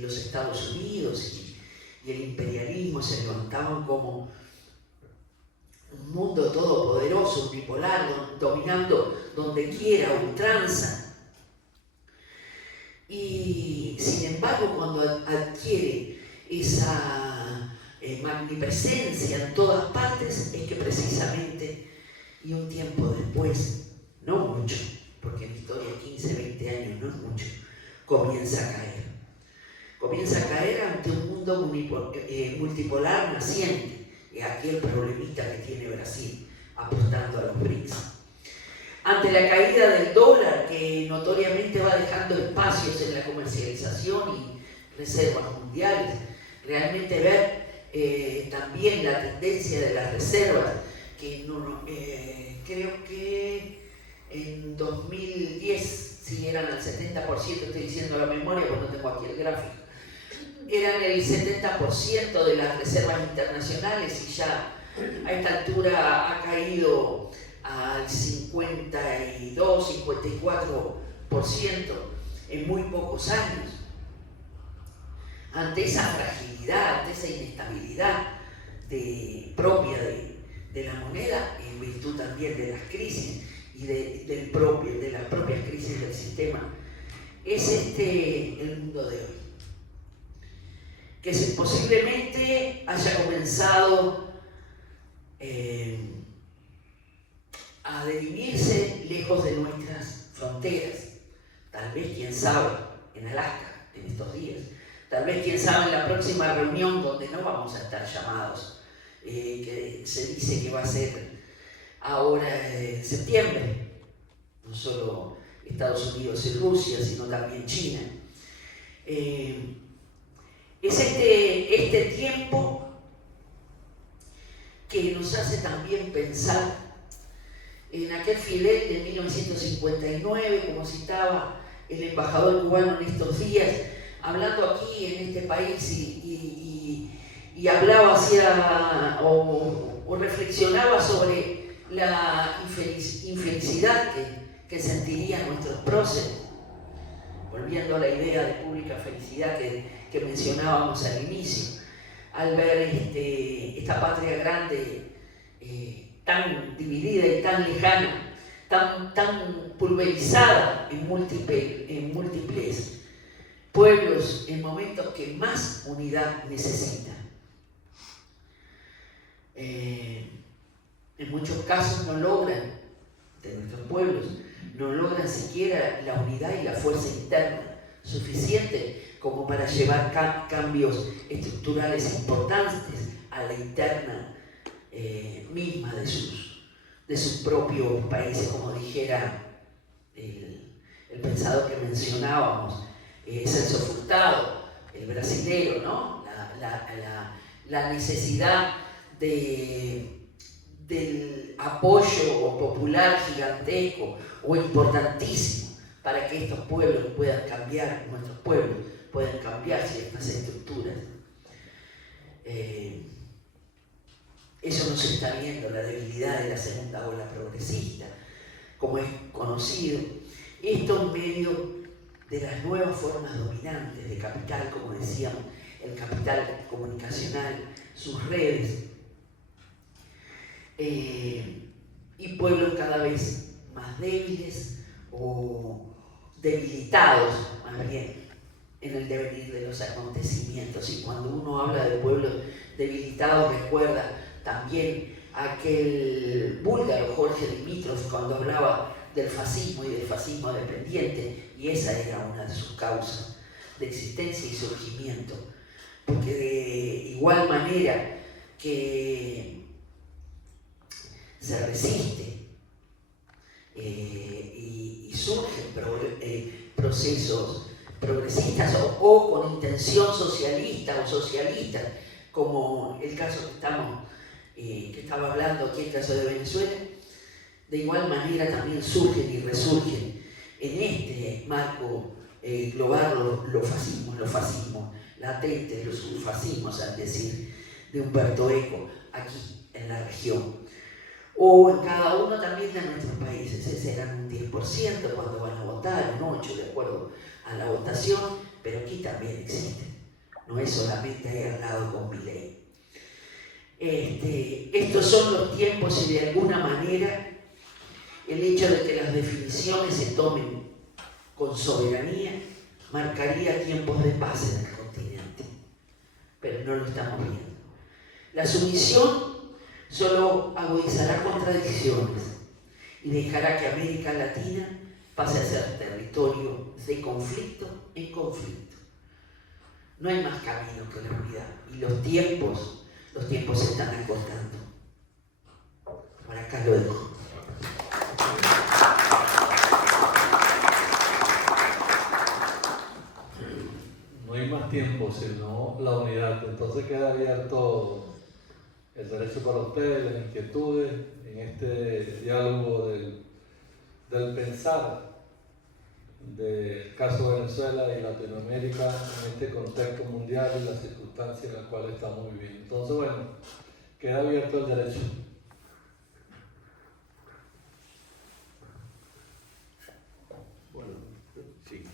los Estados Unidos y el imperialismo se levantaban como un mundo todopoderoso, unipolar, dominando donde quiera, a ultranza. Y sin embargo, cuando adquiere esa magnipresencia en todas partes, es que precisamente, y un tiempo después, no mucho, porque en historia 15, 20 años no es mucho, comienza a caer. Comienza a caer ante un mundo multipolar naciente, y aquí el problemita que tiene Brasil, apostando a los BRICS. Ante la caída del dólar, que notoriamente va dejando espacios en la comercialización y reservas mundiales, realmente ver también la tendencia de las reservas, que creo que en 2010, si eran el 70%, estoy diciendo la memoria porque no tengo aquí el gráfico, eran el 70% de las reservas internacionales y ya a esta altura ha caído al 52, 54% en muy pocos años. Ante esa fragilidad, ante esa inestabilidad propia de la moneda, en virtud también de las crisis y de las propias crisis del sistema, es el mundo de hoy. Que posiblemente haya comenzado a derimirse lejos de nuestras fronteras. Tal vez, quién sabe, en Alaska, en estos días. Tal vez, quién sabe, en la próxima reunión donde no vamos a estar llamados, que se dice que va a ser ahora en septiembre. No solo Estados Unidos y Rusia, sino también China. Es este tiempo que nos hace también pensar en aquel Fidel de 1959, como citaba el embajador cubano en estos días, hablando aquí en este país y hablaba o reflexionaba sobre la infelicidad que sentirían nuestros próceres, volviendo a la idea de pública felicidad que mencionábamos al inicio, al ver esta patria grande tan dividida y tan lejana, tan pulverizada en múltiples pueblos en momentos que más unidad necesitan. En muchos casos no logran, de nuestros pueblos, no logran siquiera la unidad y la fuerza interna suficiente como para llevar cambios estructurales importantes a la interna misma de sus propios países, como dijera el pensador que mencionábamos, Celso Furtado, el brasilero, ¿no? La necesidad del apoyo popular gigantesco o importantísimo para que estos pueblos puedan cambiar, nuestros pueblos puedan cambiar ciertas estructuras. Eso no se está viendo, la debilidad de la segunda ola progresista, como es conocido. Esto en medio de las nuevas formas dominantes de capital, como decíamos, el capital comunicacional, sus redes, y pueblos cada vez más débiles o debilitados, más bien, en el devenir de los acontecimientos. Y cuando uno habla de pueblos debilitados, recuerda también aquel búlgaro Jorge Dimitrov cuando hablaba del fascismo y del fascismo dependiente, y esa era una de sus causas de existencia y surgimiento, porque de igual manera que se resiste y surgen procesos progresistas o con intención socialista o socialistas, como el caso que estaba hablando aquí, el caso de Venezuela. De igual manera también surgen y resurgen en este marco global los fascismos latentes, los subfascismos, al decir de Humberto Eco, aquí en la región. O en cada uno también de nuestros países, serán un 10% cuando van a votar, un 8% de acuerdo a la votación, pero aquí también existen, no es solamente ahí al lado con Milei. Estos son los tiempos y de alguna manera el hecho de que las definiciones se tomen con soberanía marcaría tiempos de paz en el continente, pero no lo estamos viendo. La sumisión solo agudizará contradicciones y dejará que América Latina pase a ser territorio de conflicto en conflicto. No hay más camino que la unidad y los tiempos se están acortando. Por acá lo dejo. No hay más tiempo agradecer para ustedes las inquietudes en este diálogo del pensar del caso Venezuela y Latinoamérica en este contexto mundial y las circunstancias en las cuales estamos viviendo. Entonces, bueno, queda abierto el derecho. Bueno, sí.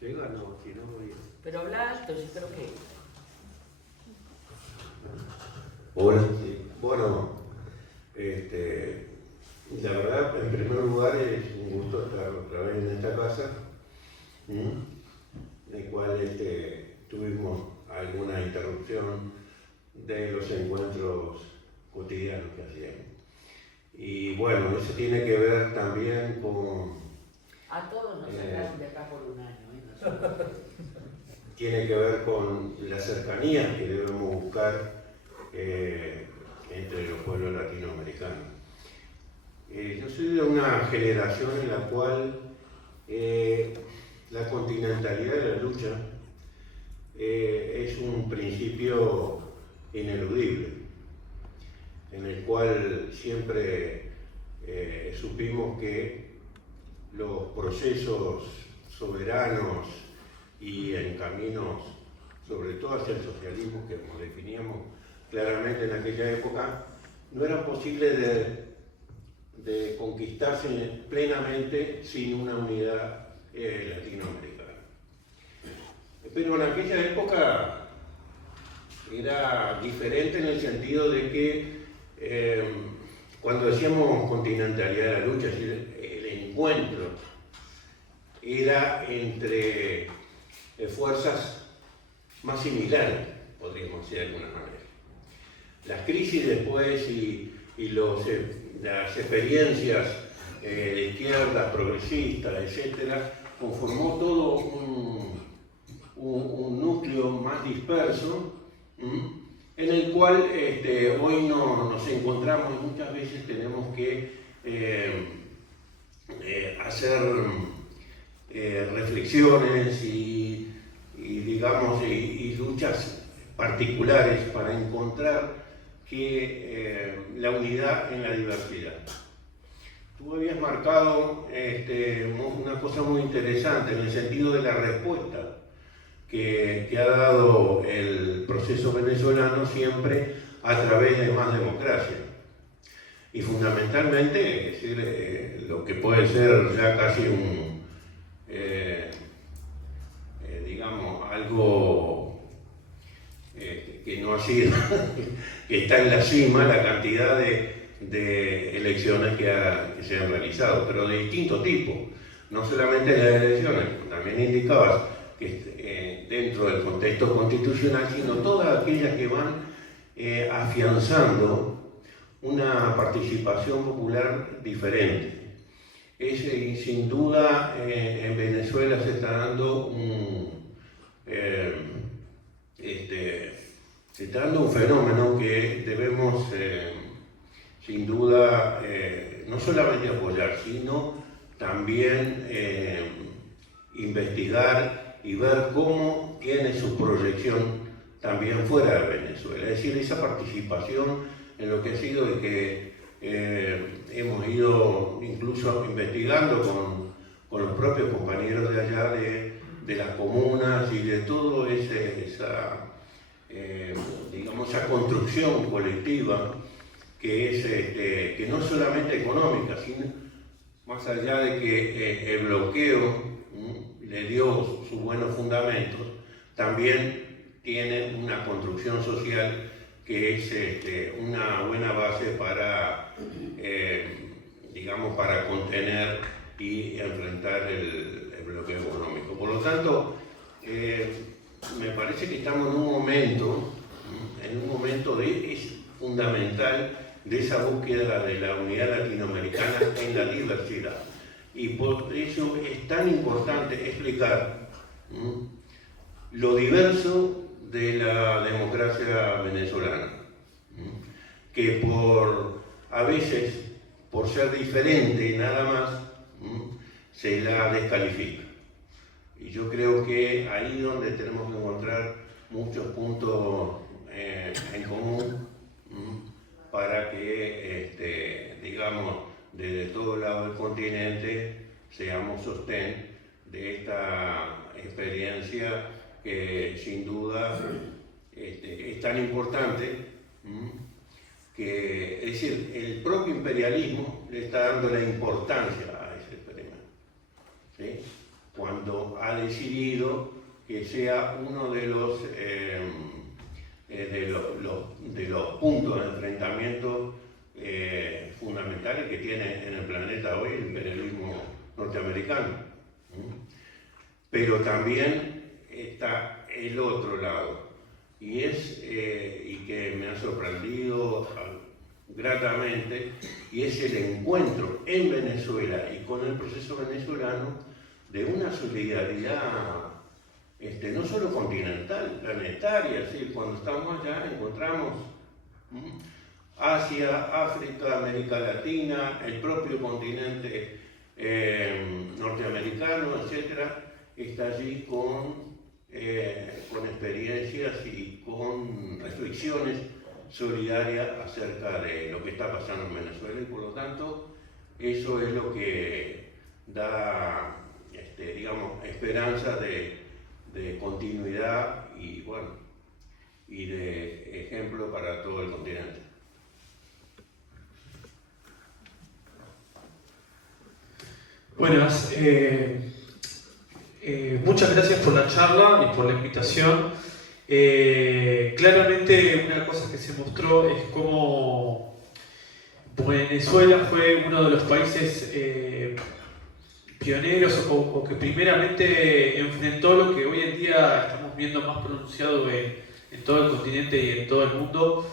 Llega, no, si no, no llega. Pero habla alto, yo creo que... Hola, sí. Bueno, la verdad, en primer lugar, es un gusto estar otra vez en esta casa, en el cual tuvimos alguna interrupción de los encuentros cotidianos que hacíamos. Y bueno, eso tiene que ver también con... A todos nos sacaron de acá por un año, tiene que ver con la cercanía que debemos buscar entre los pueblos latinoamericanos. Yo soy de una generación en la cual la continentalidad de la lucha es un principio ineludible, en el cual siempre supimos que los procesos soberanos y en caminos, sobre todo hacia el socialismo, que como definíamos claramente en aquella época, no era posible de conquistarse plenamente sin una unidad latinoamericana. Pero en aquella época era diferente en el sentido de que cuando decíamos continentalidad de la lucha, es decir, el encuentro era entre fuerzas más similares, podríamos decir de alguna manera. Las crisis después y las experiencias de izquierda, progresista, etcétera, conformó todo un núcleo más disperso, en el cual hoy nos encontramos y muchas veces tenemos que hacer reflexiones y luchas particulares para encontrar que la unidad en la diversidad. Tú habías marcado una cosa muy interesante en el sentido de la respuesta que ha dado el proceso venezolano siempre a través de más democracia. Y fundamentalmente, es decir, lo que puede ser ya casi digamos, algo que no ha sido, que está en la cima, la cantidad de elecciones que se han realizado, pero de distinto tipo. No solamente las elecciones, como también indicabas, que dentro del contexto constitucional, sino todas aquellas que van afianzando una participación popular diferente. Sin duda en Venezuela se está dando un fenómeno que debemos sin duda no solamente apoyar, sino también investigar y ver cómo tiene su proyección también fuera de Venezuela. Es decir, esa participación en lo que ha sido de que hemos ido incluso investigando con los propios compañeros de allá de las comunas y de todo esa construcción colectiva que es que no solamente económica, sino más allá de que el bloqueo le dio sus buenos fundamentos, también tiene una construcción social que es una buena base para, para contener y enfrentar el bloqueo económico. Por lo tanto, me parece que estamos en un momento es fundamental de esa búsqueda de la unidad latinoamericana en la diversidad. Y por eso es tan importante explicar lo diverso de la democracia venezolana, que a veces por ser diferente nada más, se la descalifica. Y yo creo que ahí es donde tenemos que encontrar muchos puntos en común para que, digamos, desde todo lado del continente seamos sostén de esta experiencia que sin duda es tan importante que, es decir, el propio imperialismo le está dando la importancia a ese experimento, ¿sí? Cuando ha decidido que sea uno de los puntos de enfrentamiento fundamentales que tiene en el planeta hoy el imperialismo norteamericano. Pero también está el otro lado, y que me ha sorprendido gratamente, y es el encuentro en Venezuela y con el proceso venezolano de una solidaridad no solo continental, planetaria. Es decir, cuando estamos allá encontramos Asia, África, América Latina, el propio continente norteamericano, etcétera, está allí con experiencias y con reflexiones solidarias acerca de lo que está pasando en Venezuela, y por lo tanto eso es lo que da digamos, esperanza de continuidad y, bueno, y de ejemplo para todo el continente. Buenas, muchas gracias por la charla y por la invitación. Claramente una cosa que se mostró es cómo Venezuela fue uno de los países pioneros o que primeramente enfrentó lo que hoy en día estamos viendo más pronunciado en todo el continente y en todo el mundo,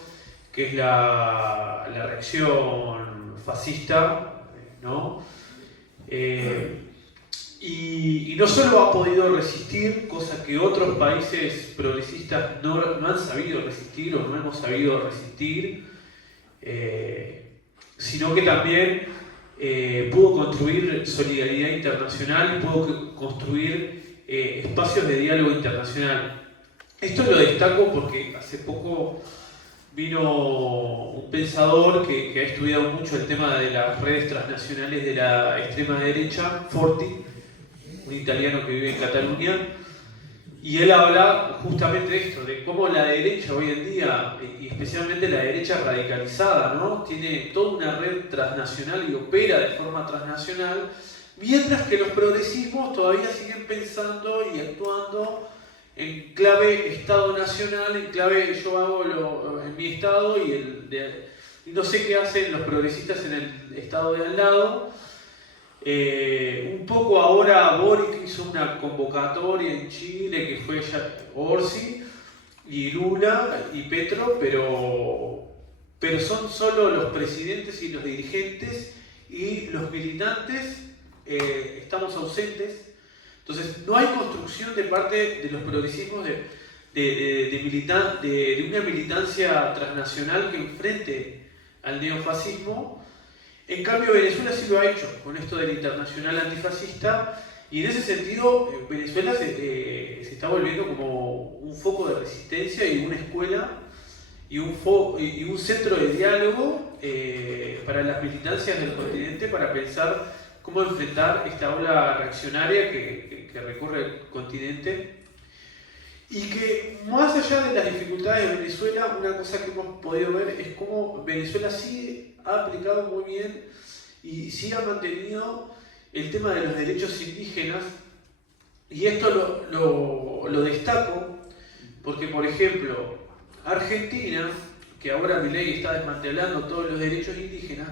que es la reacción fascista, ¿no? Y no solo ha podido resistir, cosa que otros países progresistas no han sabido resistir o no hemos sabido resistir, sino que también pudo construir solidaridad internacional y pudo construir espacios de diálogo internacional. Esto lo destaco porque hace poco vino un pensador que ha estudiado mucho el tema de las redes transnacionales de la extrema derecha, Forti, un italiano que vive en Cataluña, y él habla justamente de esto, de cómo la derecha hoy en día, y especialmente la derecha radicalizada, ¿no?, tiene toda una red transnacional y opera de forma transnacional, mientras que los progresismos todavía siguen pensando y actuando en clave Estado nacional, en clave yo hago en mi Estado y no sé qué hacen los progresistas en el Estado de al lado. Un poco ahora Boric hizo una convocatoria en Chile que fue ya Orsi y Lula y Petro, pero son solo los presidentes y los dirigentes, y los militantes estamos ausentes. Entonces no hay construcción de parte de los progresismos de una militancia transnacional que enfrente al neofascismo. En cambio Venezuela sí lo ha hecho con esto del internacional antifascista, y en ese sentido Venezuela se está volviendo como un foco de resistencia y una escuela y un centro de diálogo para las militancias del continente, para pensar cómo enfrentar esta ola reaccionaria que recorre el continente, y que más allá de las dificultades de Venezuela, una cosa que hemos podido ver es cómo Venezuela sí ha aplicado muy bien y sí ha mantenido el tema de los derechos indígenas, y esto lo destaco porque, por ejemplo, Argentina, que ahora Milei está desmantelando todos los derechos indígenas,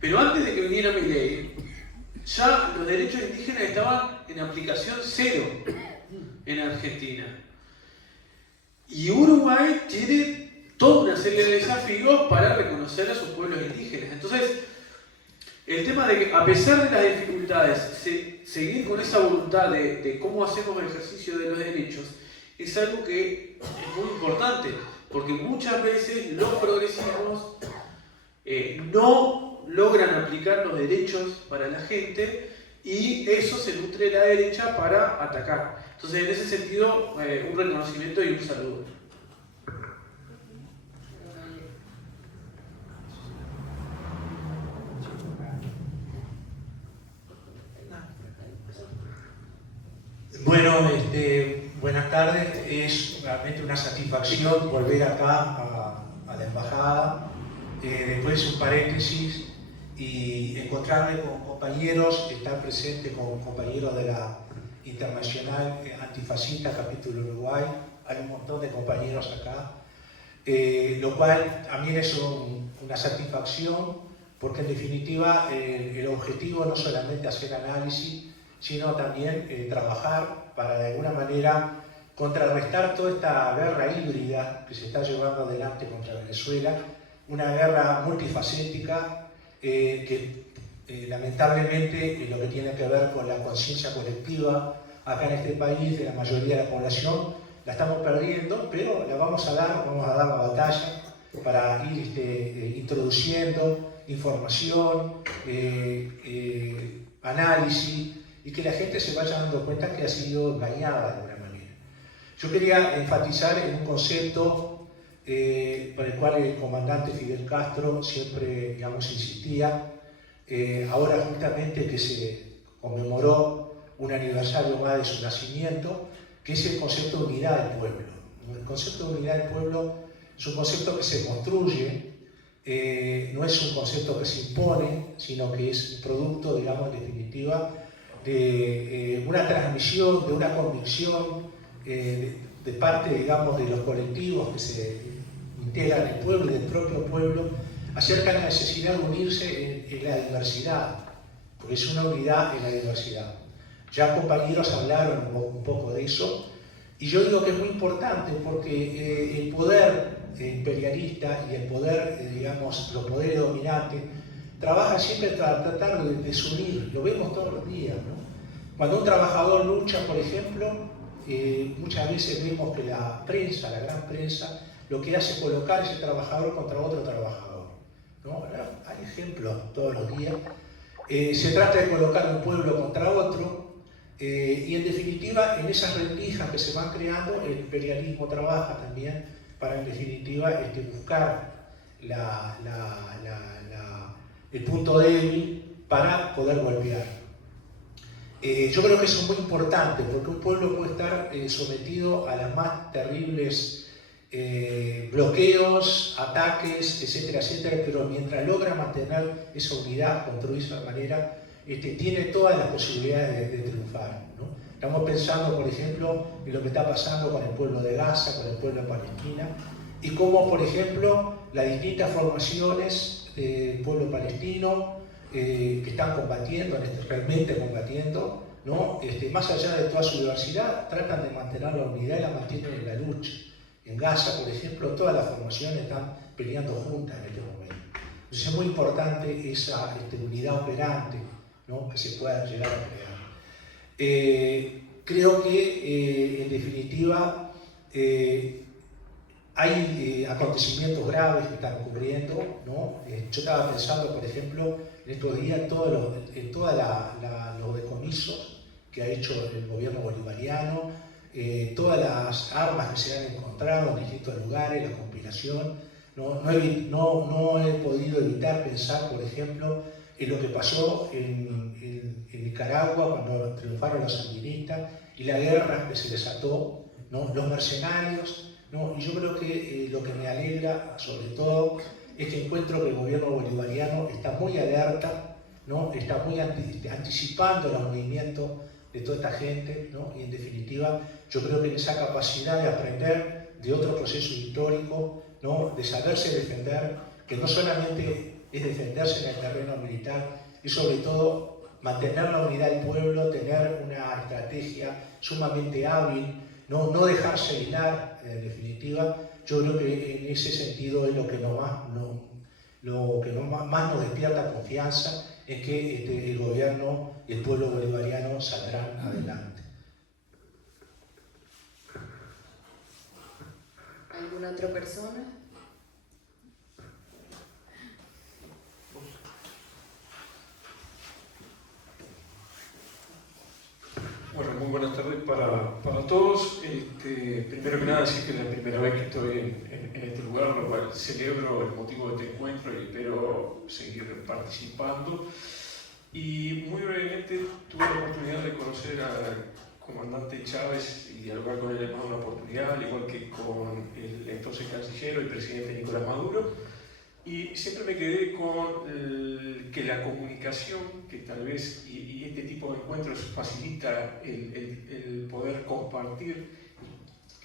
pero antes de que viniera Milei, ya los derechos indígenas estaban en aplicación cero en Argentina. Y Uruguay tiene toda una serie de desafíos para reconocer a sus pueblos indígenas. Entonces, el tema de que, a pesar de las dificultades, seguir con esa voluntad de cómo hacemos el ejercicio de los derechos es algo que es muy importante, porque muchas veces los progresismos no logran aplicar los derechos para la gente y eso se nutre la derecha para atacar. Entonces, en ese sentido, un reconocimiento y un saludo. Bueno, buenas tardes. Es realmente una satisfacción volver acá a la embajada, después de un paréntesis, y encontrarme con compañeros, estar presente con compañeros de la Internacional Antifascista Capítulo Uruguay. Hay un montón de compañeros acá, lo cual también es una satisfacción, porque en definitiva el objetivo no solamente hacer análisis, sino también trabajar para de alguna manera contrarrestar toda esta guerra híbrida que se está llevando adelante contra Venezuela, una guerra multifacética que lamentablemente lo que tiene que ver con la conciencia colectiva acá en este país de la mayoría de la población la estamos perdiendo, pero vamos a dar la batalla para ir introduciendo información, análisis, y que la gente se vaya dando cuenta que ha sido engañada de alguna manera. Yo quería enfatizar en un concepto por el cual el comandante Fidel Castro siempre, insistía, ahora justamente que se conmemoró un aniversario más de su nacimiento, que es el concepto de unidad del pueblo. El concepto de unidad del pueblo es un concepto que se construye, no es un concepto que se impone, sino que es un producto, en definitiva, de una transmisión, de una convicción de parte, de los colectivos que se integran el pueblo y del propio pueblo, acerca de la necesidad de unirse en la diversidad, porque es una unidad en la diversidad. Ya compañeros hablaron un poco de eso, y yo digo que es muy importante porque el poder imperialista y el poder, los poderes dominantes, trabaja siempre para tratar de desunir, lo vemos todos los días, ¿no? Cuando un trabajador lucha, por ejemplo, muchas veces vemos que la prensa, la gran prensa, lo que hace es colocar a ese trabajador contra otro trabajador, ¿no? Hay ejemplos todos los días. Se trata de colocar un pueblo contra otro, y en definitiva, en esas rendijas que se van creando, el imperialismo trabaja también para, en definitiva, buscar el punto débil para poder golpear. Yo creo que eso es muy importante, porque un pueblo puede estar sometido a las más terribles bloqueos, ataques, etcétera, etcétera, pero mientras logra mantener esa unidad, construir esa manera, tiene todas las posibilidades de triunfar, ¿no? Estamos pensando, por ejemplo, en lo que está pasando con el pueblo de Gaza, con el pueblo de Palestina, y cómo, por ejemplo, las distintas formaciones del pueblo palestino que están combatiendo, realmente combatiendo, ¿no? Más allá de toda su diversidad, tratan de mantener la unidad y la mantienen en la lucha. En Gaza, por ejemplo, todas las formaciones están peleando juntas en este momento. Entonces es muy importante esa unidad operante, ¿no? Que se pueda llegar a crear. Creo que, en definitiva, hay acontecimientos graves que están ocurriendo, ¿no? Yo estaba pensando, por ejemplo, en estos días en todos los decomisos que ha hecho el gobierno bolivariano, todas las armas que se han encontrado en distintos lugares, la conspiración. No he podido evitar pensar, por ejemplo, en lo que pasó en Nicaragua cuando triunfaron los sandinistas y la guerra que se desató, ¿no? Los mercenarios, ¿no? Y yo creo que lo que me alegra, sobre todo, es que encuentro que el gobierno bolivariano está muy alerta, ¿no? Está muy anticipando los movimientos de toda esta gente, ¿no? Y en definitiva, yo creo que en esa capacidad de aprender de otro proceso histórico, ¿no? De saberse defender, que no solamente es defenderse en el terreno militar, es sobre todo mantener la unidad del pueblo, tener una estrategia sumamente hábil, no dejarse hilar, en definitiva. Yo creo que en ese sentido es lo que más nos despierta confianza en que el gobierno y el pueblo bolivariano saldrán adelante. ¿Alguna otra persona? Bueno, muy buenas tardes para todos. Primero que nada, decir que es la primera vez que estoy en este lugar, lo cual celebro el motivo de este encuentro y espero seguir participando. Y muy brevemente tuve la oportunidad de conocer al comandante Chávez y dialogar con él en una oportunidad, al igual que con el entonces canciller y presidente Nicolás Maduro. Y siempre me quedé con que la comunicación, que tal vez, y este tipo de encuentros facilita el poder compartir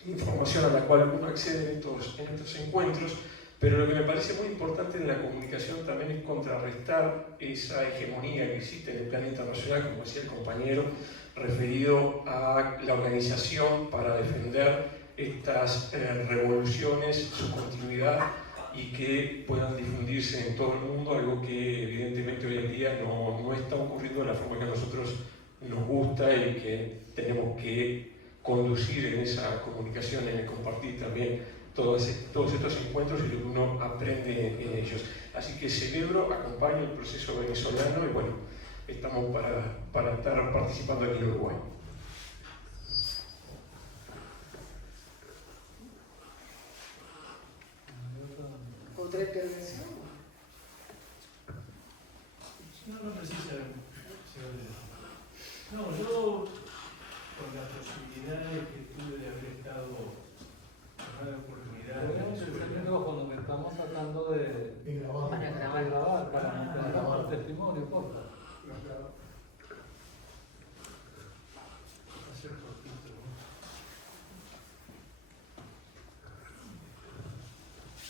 información a la cual uno accede en estos encuentros, pero lo que me parece muy importante en la comunicación también es contrarrestar esa hegemonía que existe en el plano internacional, como decía el compañero, referido a la organización para defender estas revoluciones, su continuidad, y que puedan difundirse en todo el mundo, algo que evidentemente hoy en día no está ocurriendo de la forma que a nosotros nos gusta y que tenemos que conducir en esa comunicación, en el compartir también todos estos encuentros y lo que uno aprende en ellos. Así que celebro, acompaño el proceso venezolano y bueno, estamos para estar participando aquí en Uruguay. ¿Otra intervención? No precisamente. No, yo, con las posibilidades que tuve de haber estado en la oportunidad el micrófono que estamos tratando de grabar para mantener el testimonio, por favor. hacer cortito, ¿no?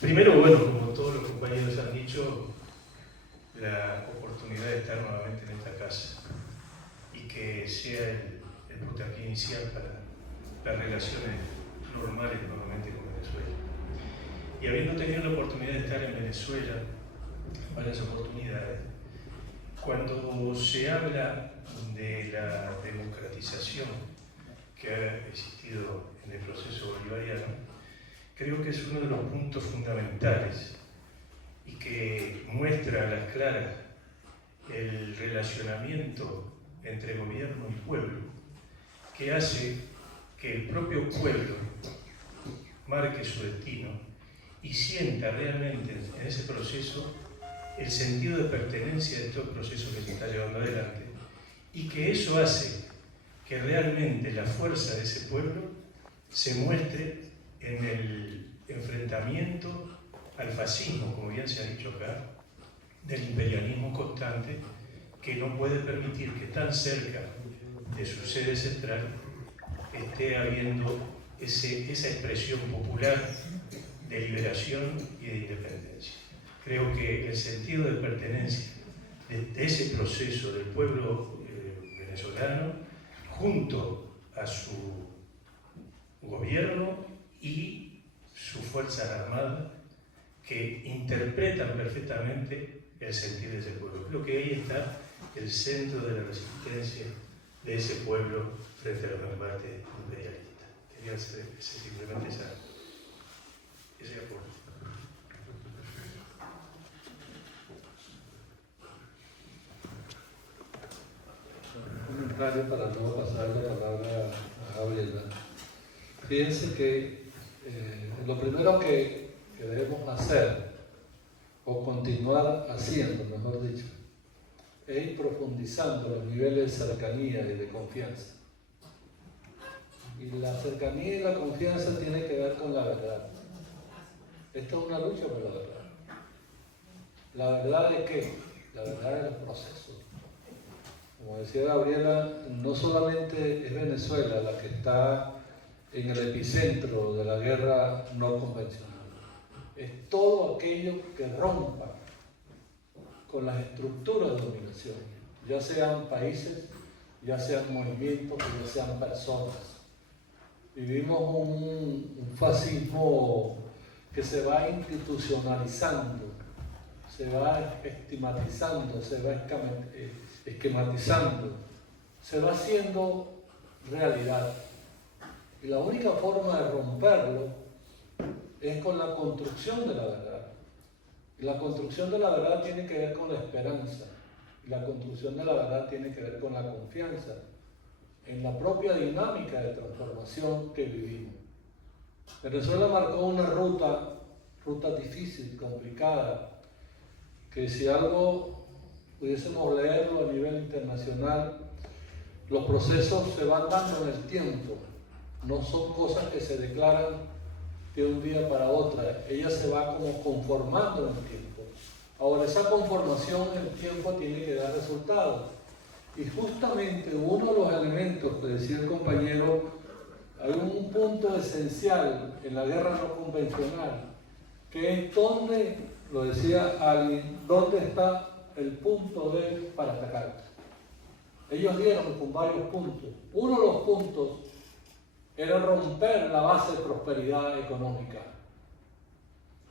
Primero, bueno, como todos los compañeros han dicho, la oportunidad de estar nuevamente en esta casa y que sea el puntapié inicial para las relaciones normales nuevamente con Venezuela. Y habiendo tenido la oportunidad de estar en Venezuela en varias oportunidades, cuando se habla de la democratización que ha existido en el proceso bolivariano, creo que es uno de los puntos fundamentales y que muestra a las claras el relacionamiento entre gobierno y pueblo, que hace que el propio pueblo marque su destino y sienta realmente en ese proceso el sentido de pertenencia de todo el proceso que se está llevando adelante, y que eso hace que realmente la fuerza de ese pueblo se muestre en el enfrentamiento al fascismo, como bien se ha dicho acá, del imperialismo constante, que no puede permitir que tan cerca de su sede central esté habiendo esa expresión popular de liberación y de independencia. Creo que el sentido de pertenencia de ese proceso del pueblo venezolano, junto a su gobierno y sus fuerzas armadas, que interpretan perfectamente el sentir de ese pueblo. Creo que ahí está el centro de la resistencia de ese pueblo frente a los embates imperialistas. Quería hacer simplemente ese aporte. Un comentario para luego pasar la palabra a Gabriela. Fíjense que lo primero que debemos hacer, o continuar haciendo, mejor dicho, es ir profundizando los niveles de cercanía y de confianza. Y la cercanía y la confianza tiene que ver con la verdad. Esto es una lucha por la verdad. ¿La verdad de qué? La verdad de los procesos. Como decía Gabriela, no solamente es Venezuela la que está en el epicentro de la guerra no convencional. Es todo aquello que rompa con las estructuras de dominación, ya sean países, ya sean movimientos, ya sean personas. Vivimos un fascismo que se va institucionalizando, se va estigmatizando, se va esquematizando, se va haciendo realidad. Y la única forma de romperlo es con la construcción de la verdad. Y la construcción de la verdad tiene que ver con la esperanza. Y la construcción de la verdad tiene que ver con la confianza en la propia dinámica de transformación que vivimos. Venezuela marcó una ruta difícil, complicada, que si algo pudiésemos leerlo a nivel internacional, los procesos se van dando en el tiempo, no son cosas que se declaran de un día para otro, ella se va como conformando en el tiempo. Ahora, esa conformación en el tiempo tiene que dar resultados. Y justamente uno de los elementos que decía el compañero, hay un punto esencial en la guerra no convencional, que es donde, lo decía alguien, dónde está el punto débil para atacar. Ellos dieron con varios puntos. Uno de los puntos era romper la base de prosperidad económica.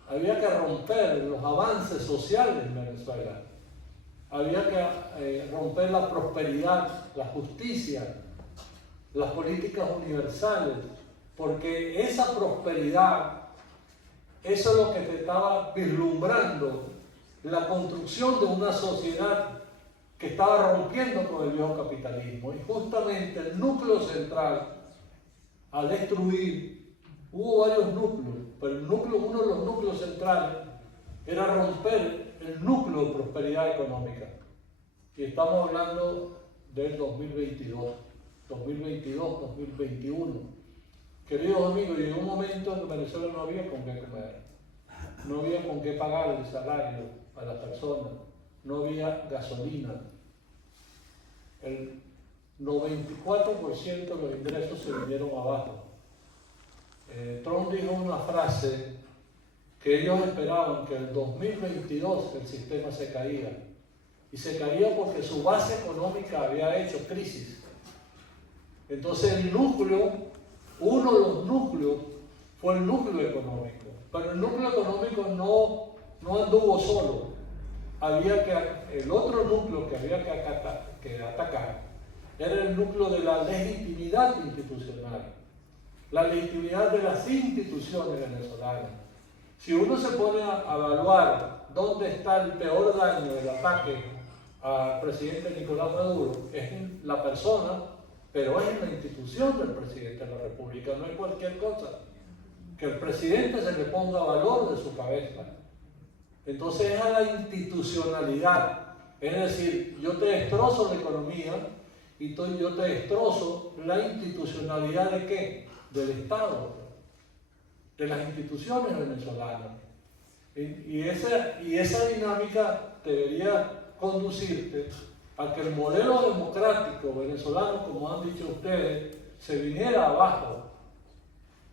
Había que romper los avances sociales en Venezuela. Había que romper la prosperidad, la justicia, las políticas universales, porque esa prosperidad, eso es lo que te estaba vislumbrando, la construcción de una sociedad que estaba rompiendo con el viejo capitalismo. Y justamente el núcleo central a destruir, hubo varios núcleos, pero uno de los núcleos centrales era romper el núcleo de prosperidad económica. Y estamos hablando del 2022, 2021. Queridos amigos, llegó un momento en que Venezuela no había con qué comer, no había con qué pagar el salario a las personas, no había gasolina. El 94% de los ingresos se vinieron abajo. Trump dijo una frase que ellos esperaban que en el 2022 el sistema se caía. Y se caía porque su base económica había hecho crisis. Entonces el núcleo, uno de los núcleos, fue el núcleo económico. Pero el núcleo económico no anduvo solo. El otro núcleo que había que atacar era el núcleo de la legitimidad institucional. La legitimidad de las instituciones venezolanas. Si uno se pone a evaluar dónde está el peor daño del ataque al presidente Nicolás Maduro, es en la persona, pero es en la institución del presidente de la República, no es cualquier cosa. Que el presidente se le ponga valor de su cabeza. Entonces es a la institucionalidad, es decir, yo te destrozo la economía y yo te destrozo la institucionalidad ¿de qué? Del Estado, de las instituciones venezolanas. Y esa dinámica debería conducirte a que el modelo democrático venezolano, como han dicho ustedes, se viniera abajo.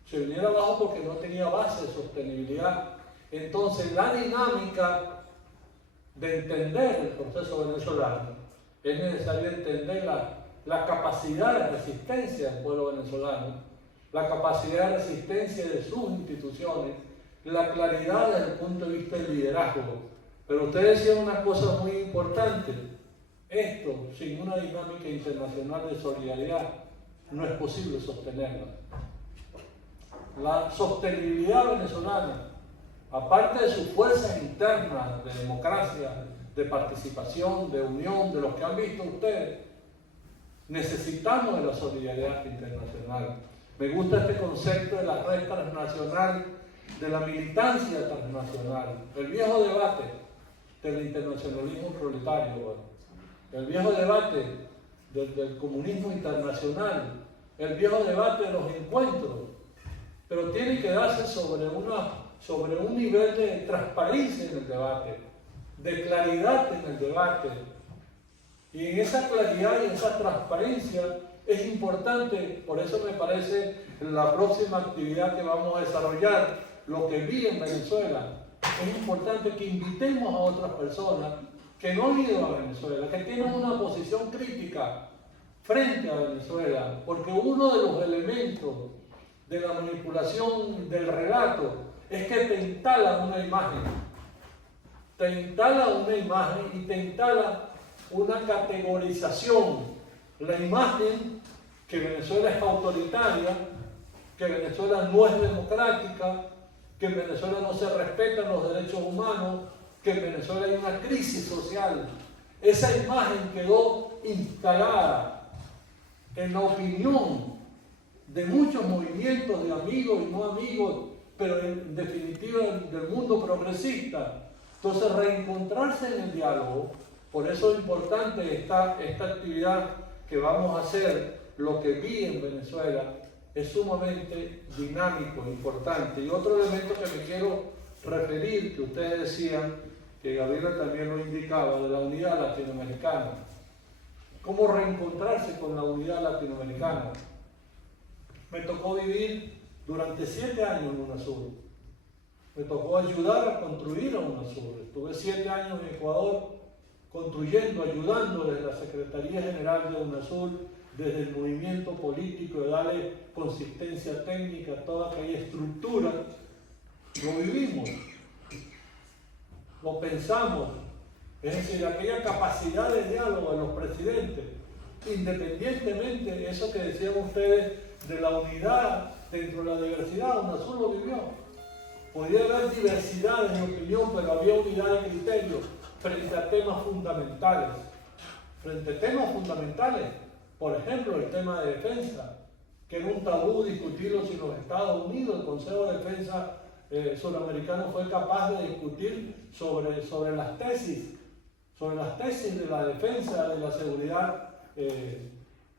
Se viniera abajo porque no tenía base de sostenibilidad. Entonces, la dinámica de entender el proceso venezolano, es necesario entender la capacidad de resistencia del pueblo venezolano, la capacidad de resistencia de sus instituciones, la claridad desde el punto de vista del liderazgo. Pero ustedes decían una cosa muy importante: esto, sin una dinámica internacional de solidaridad, no es posible sostenerla. La sostenibilidad venezolana, aparte de sus fuerzas internas de democracia, de participación, de unión, de los que han visto ustedes, necesitamos de la solidaridad internacional. Me gusta este concepto de la red transnacional, de la militancia transnacional, el viejo debate del internacionalismo proletario, el viejo debate del comunismo internacional, el viejo debate de los encuentros, pero tiene que darse sobre un nivel de transparencia en el debate, de claridad en el debate. Y en esa claridad y en esa transparencia es importante, por eso me parece la próxima actividad que vamos a desarrollar, lo que vi en Venezuela, es importante que invitemos a otras personas que no han ido a Venezuela, que tienen una posición crítica frente a Venezuela, porque uno de los elementos de la manipulación del relato es que te instala una imagen y te instala una categorización, la imagen que Venezuela es autoritaria, que Venezuela no es democrática, que en Venezuela no se respetan los derechos humanos, que en Venezuela hay una crisis social. Esa imagen quedó instalada en la opinión de muchos movimientos de amigos y no amigos, pero en definitiva del mundo progresista. Entonces, reencontrarse en el diálogo. Por eso es importante esta actividad que vamos a hacer. Lo que vi en Venezuela es sumamente dinámico, importante. Y otro elemento que me quiero referir, que ustedes decían, que Gabriela también lo indicaba, de la unidad latinoamericana. ¿Cómo reencontrarse con la unidad latinoamericana? Me tocó vivir durante 7 años en UNASUR. Me tocó ayudar a construir a UNASUR. Estuve 7 años en Ecuador construyendo, ayudando desde la Secretaría General de UNASUR, desde el movimiento político, de darle consistencia técnica a toda aquella estructura. Lo vivimos, lo pensamos, es decir, aquella capacidad de diálogo de los presidentes, independientemente de eso que decían ustedes de la unidad dentro de la diversidad, UNASUR lo vivió. Podía haber diversidad de opinión, pero había unidad de criterio frente a temas fundamentales. Frente a temas fundamentales, por ejemplo, el tema de defensa, que era un tabú discutirlo sin los Estados Unidos. El Consejo de Defensa Suramericano fue capaz de discutir sobre las tesis de la defensa, de la seguridad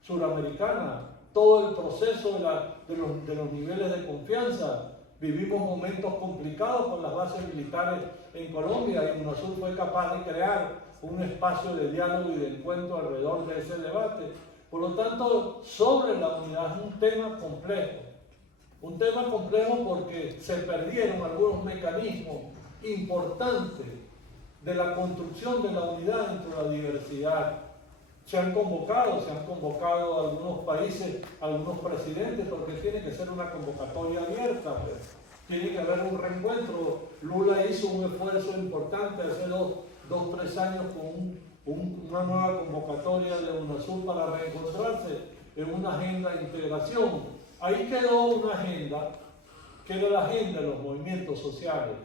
suramericana, todo el proceso de los niveles de confianza. Vivimos momentos complicados con las bases militares en Colombia y UNASUR fue capaz de crear un espacio de diálogo y de encuentro alrededor de ese debate. Por lo tanto, sobre la unidad es un tema complejo. Un tema complejo porque se perdieron algunos mecanismos importantes de la construcción de la unidad dentro de la diversidad. Se han convocado a algunos países, a algunos presidentes, porque tiene que ser una convocatoria abierta. Tiene que haber un reencuentro. Lula hizo un esfuerzo importante hace 2-3 años con una nueva convocatoria de UNASUR para reencontrarse en una agenda de integración. Ahí quedó una agenda, que era la agenda de los movimientos sociales.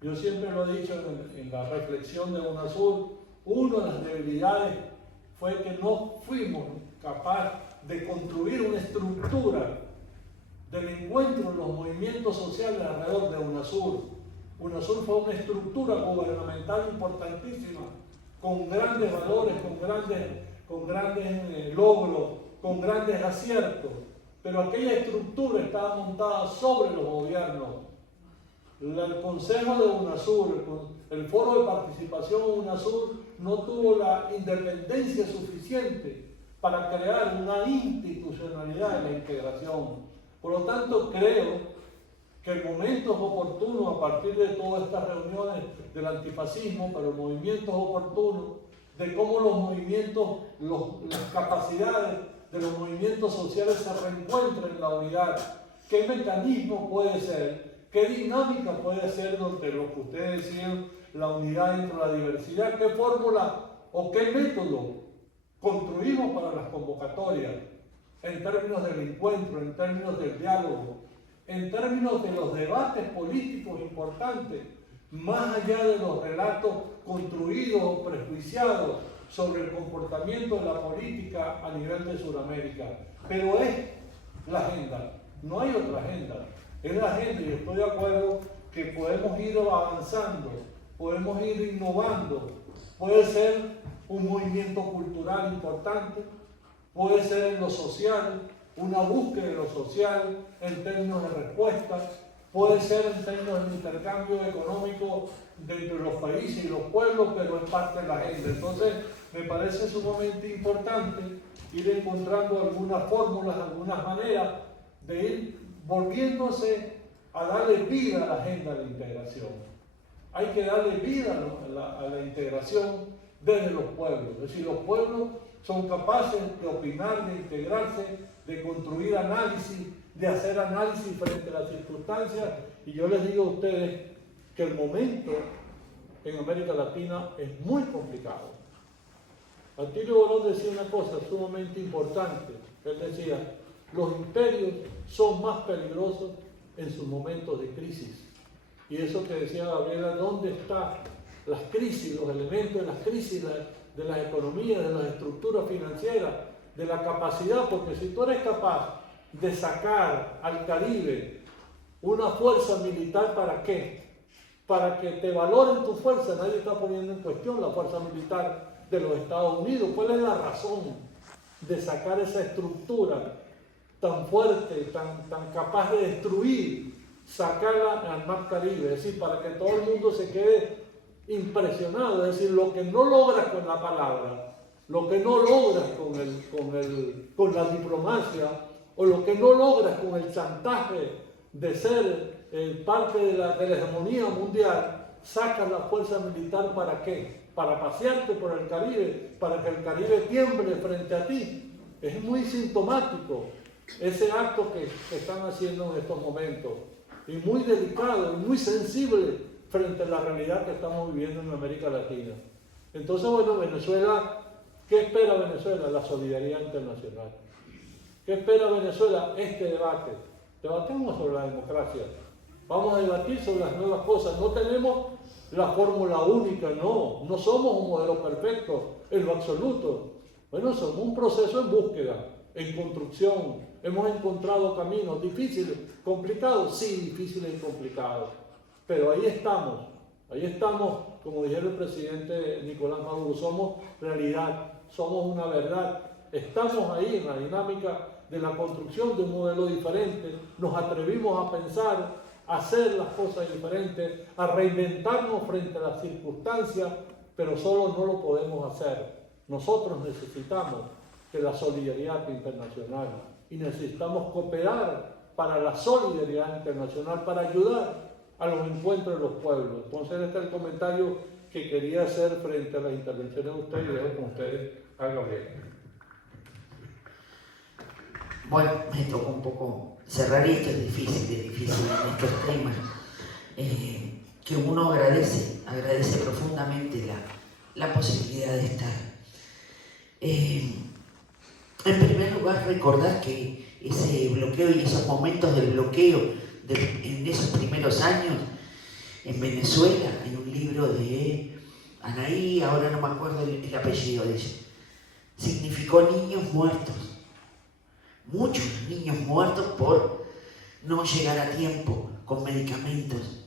Yo siempre lo he dicho en la reflexión de UNASUR, una de las debilidades fue que no fuimos capaces de construir una estructura del encuentro de los movimientos sociales alrededor de UNASUR. UNASUR fue una estructura gubernamental importantísima, con grandes valores, con grandes logros, con grandes aciertos, pero aquella estructura estaba montada sobre los gobiernos. El Consejo de UNASUR, el Foro de Participación de UNASUR, no tuvo la independencia suficiente para crear una institucionalidad de la integración. Por lo tanto, creo que el momento es oportuno, a partir de todas estas reuniones del antifascismo, pero movimientos oportunos, de cómo los movimientos, las capacidades de los movimientos sociales se reencuentran en la unidad. ¿Qué mecanismo puede ser? ¿Qué dinámica puede ser donde lo que ustedes decían, la unidad dentro de la diversidad? ¿Qué fórmula o qué método construimos para las convocatorias? En términos del encuentro, en términos del diálogo, en términos de los debates políticos importantes, más allá de los relatos construidos o prejuiciados sobre el comportamiento de la política a nivel de Sudamérica. Pero es la agenda, no hay otra agenda. Es la agenda y estoy de acuerdo que podemos ir avanzando, podemos ir innovando. Puede ser un movimiento cultural importante, puede ser en lo social, una búsqueda de lo social en términos de respuesta, puede ser en términos de intercambio económico dentro de los países y los pueblos, pero es parte de la agenda. Entonces, me parece sumamente importante ir encontrando algunas fórmulas, algunas maneras de ir volviéndose a darle vida a la agenda de la integración. Hay que darle vida a la integración desde los pueblos. Es decir, los pueblos son capaces de opinar, de integrarse, de construir análisis, de hacer análisis frente a las circunstancias. Y yo les digo a ustedes que el momento en América Latina es muy complicado. Atilio Borón decía una cosa sumamente importante. Él decía, los imperios son más peligrosos en sus momentos de crisis. Y eso que decía Gabriela, ¿dónde están las crisis, los elementos de las crisis de las economías, de las estructuras financieras? de la capacidad, porque si tú eres capaz de sacar al Caribe una fuerza militar, ¿para qué? Para que te valoren tu fuerza. Nadie está poniendo en cuestión la fuerza militar de los Estados Unidos. ¿Cuál es la razón de sacar esa estructura tan fuerte, tan capaz de destruir, sacarla al Mar Caribe? Es decir, para que todo el mundo se quede impresionado. Es decir, lo que no logras con la palabra, lo que no logras con la diplomacia, o lo que no logras con el chantaje de ser parte de la hegemonía mundial, sacas la fuerza militar. ¿Para qué? Para pasearte por el Caribe, para que el Caribe tiemble frente a ti. Es muy sintomático ese acto que están haciendo en estos momentos, y muy delicado y muy sensible frente a la realidad que estamos viviendo en América Latina. Entonces, bueno, Venezuela, ¿qué espera Venezuela? La solidaridad internacional. ¿Qué espera Venezuela? Este debate. Debatemos sobre la democracia. Vamos a debatir sobre las nuevas cosas. No tenemos la fórmula única, no somos un modelo perfecto en lo absoluto. Bueno, somos un proceso en búsqueda, en construcción. Hemos encontrado caminos difíciles, complicados, sí, difíciles y complicados. Pero ahí estamos, como dijera el presidente Nicolás Maduro, somos realidad, somos una verdad. Estamos ahí en la dinámica de la construcción de un modelo diferente. Nos atrevimos a pensar, a hacer las cosas diferentes, a reinventarnos frente a las circunstancias, pero solo no lo podemos hacer. Nosotros necesitamos de la solidaridad internacional y necesitamos cooperar para la solidaridad internacional, para ayudar a los encuentros de los pueblos. Entonces, este es el comentario que quería hacer frente a las intervenciones de ustedes, y dejo con ustedes a Gabriel. Bueno, me tocó un poco cerrar, y esto es difícil en estos temas, que uno agradece profundamente la posibilidad de estar. En primer lugar, recordar que ese bloqueo y esos momentos del bloqueo en esos primeros años en Venezuela, en un libro de Anaí, ahora no me acuerdo el apellido de ella, significó niños muertos. Muchos niños muertos por no llegar a tiempo con medicamentos,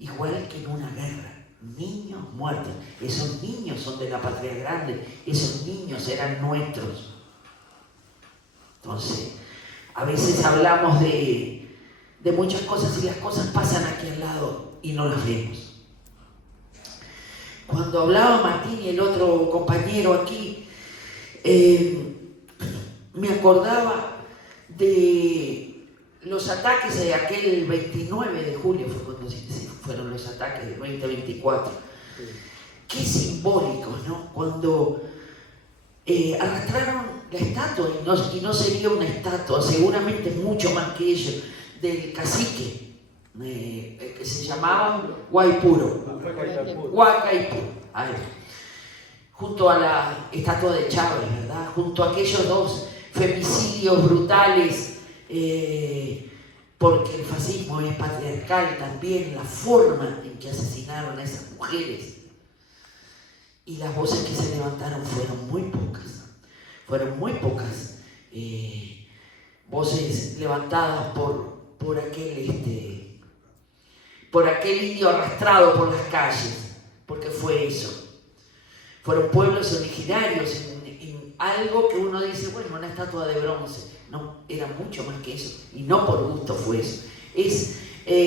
igual que en una guerra. Niños muertos. Esos niños son de la patria grande, esos niños eran nuestros. Entonces, a veces hablamos de muchas cosas y las cosas pasan aquí al lado y no las vemos. Cuando hablaba Martín y el otro compañero aquí, me acordaba de los ataques de aquel 29 de julio, fue cuando fueron los ataques del 2024. Qué simbólicos, ¿no? Cuando arrastraron la estatua, y no sería una estatua, seguramente mucho más que ello, del cacique, que se llamaba Guaipuro. Junto a la estatua de Chávez, ¿verdad? Junto a aquellos dos femicidios brutales, porque el fascismo es patriarcal también, la forma en que asesinaron a esas mujeres. Y las voces que se levantaron fueron muy pocas. Voces levantadas por aquel indio arrastrado por las calles, porque fue eso. Fueron pueblos originarios en algo que uno dice, bueno, una estatua de bronce. No, era mucho más que eso, y no por gusto fue eso. Es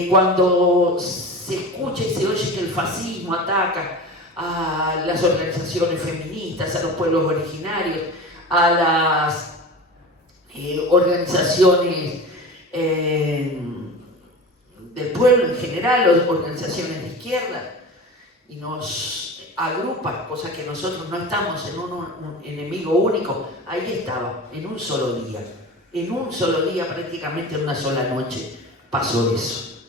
cuando se escucha y se oye que el fascismo ataca a las organizaciones feministas, a los pueblos originarios, a las organizaciones del pueblo en general, las organizaciones de izquierda, y nos agrupa, cosa que nosotros no estamos en un enemigo único. Ahí estaba, en un solo día, prácticamente en una sola noche pasó eso.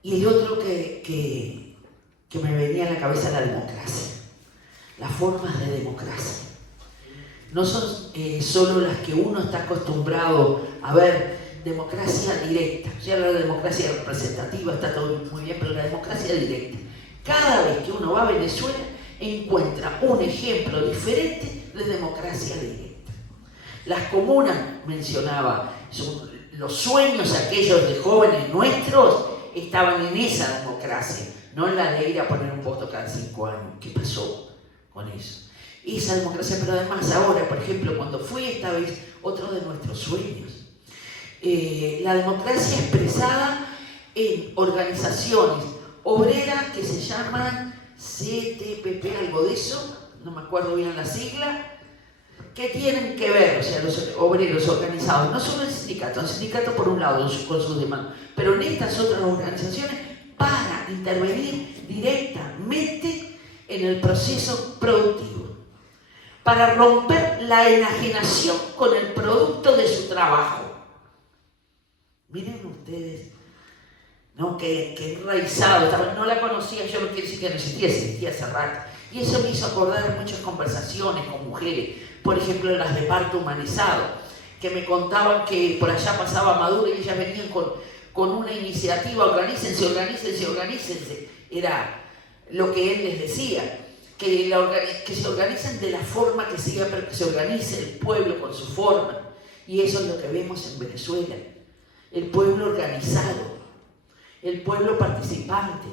Y el otro que me venía a la cabeza, la democracia, las formas de democracia. No son solo las que uno está acostumbrado a ver. Democracia directa, ya la democracia representativa está todo muy bien, pero la democracia directa, Cada vez que uno va a Venezuela, encuentra un ejemplo diferente de democracia directa. Las comunas, mencionaba, los sueños aquellos de jóvenes nuestros estaban en esa democracia, no en la de ir a poner un voto cada 5 años. ¿Qué pasó con eso? Esa democracia, pero además ahora, por ejemplo, cuando fui esta vez, otro de nuestros sueños, la democracia expresada en organizaciones obreras que se llaman CTPP, algo de eso, no me acuerdo bien la sigla, que tienen que ver, o sea, los obreros organizados, no solo el sindicato por un lado con sus demandas, pero en estas otras organizaciones para intervenir directamente en el proceso productivo, para romper la enajenación con el producto de su trabajo. Miren ustedes, ¿no? que enraizado, no la conocía, yo no quiero decir que no existía hace rato. Y eso me hizo acordar muchas conversaciones con mujeres, por ejemplo las de parto humanizado, que me contaban que por allá pasaba Maduro y ellas venían con una iniciativa, organícense, organícense, organícense. Era lo que él les decía, que se organicen de la forma que se organice el pueblo con su forma. Y eso es lo que vemos en Venezuela, el pueblo organizado, el pueblo participante,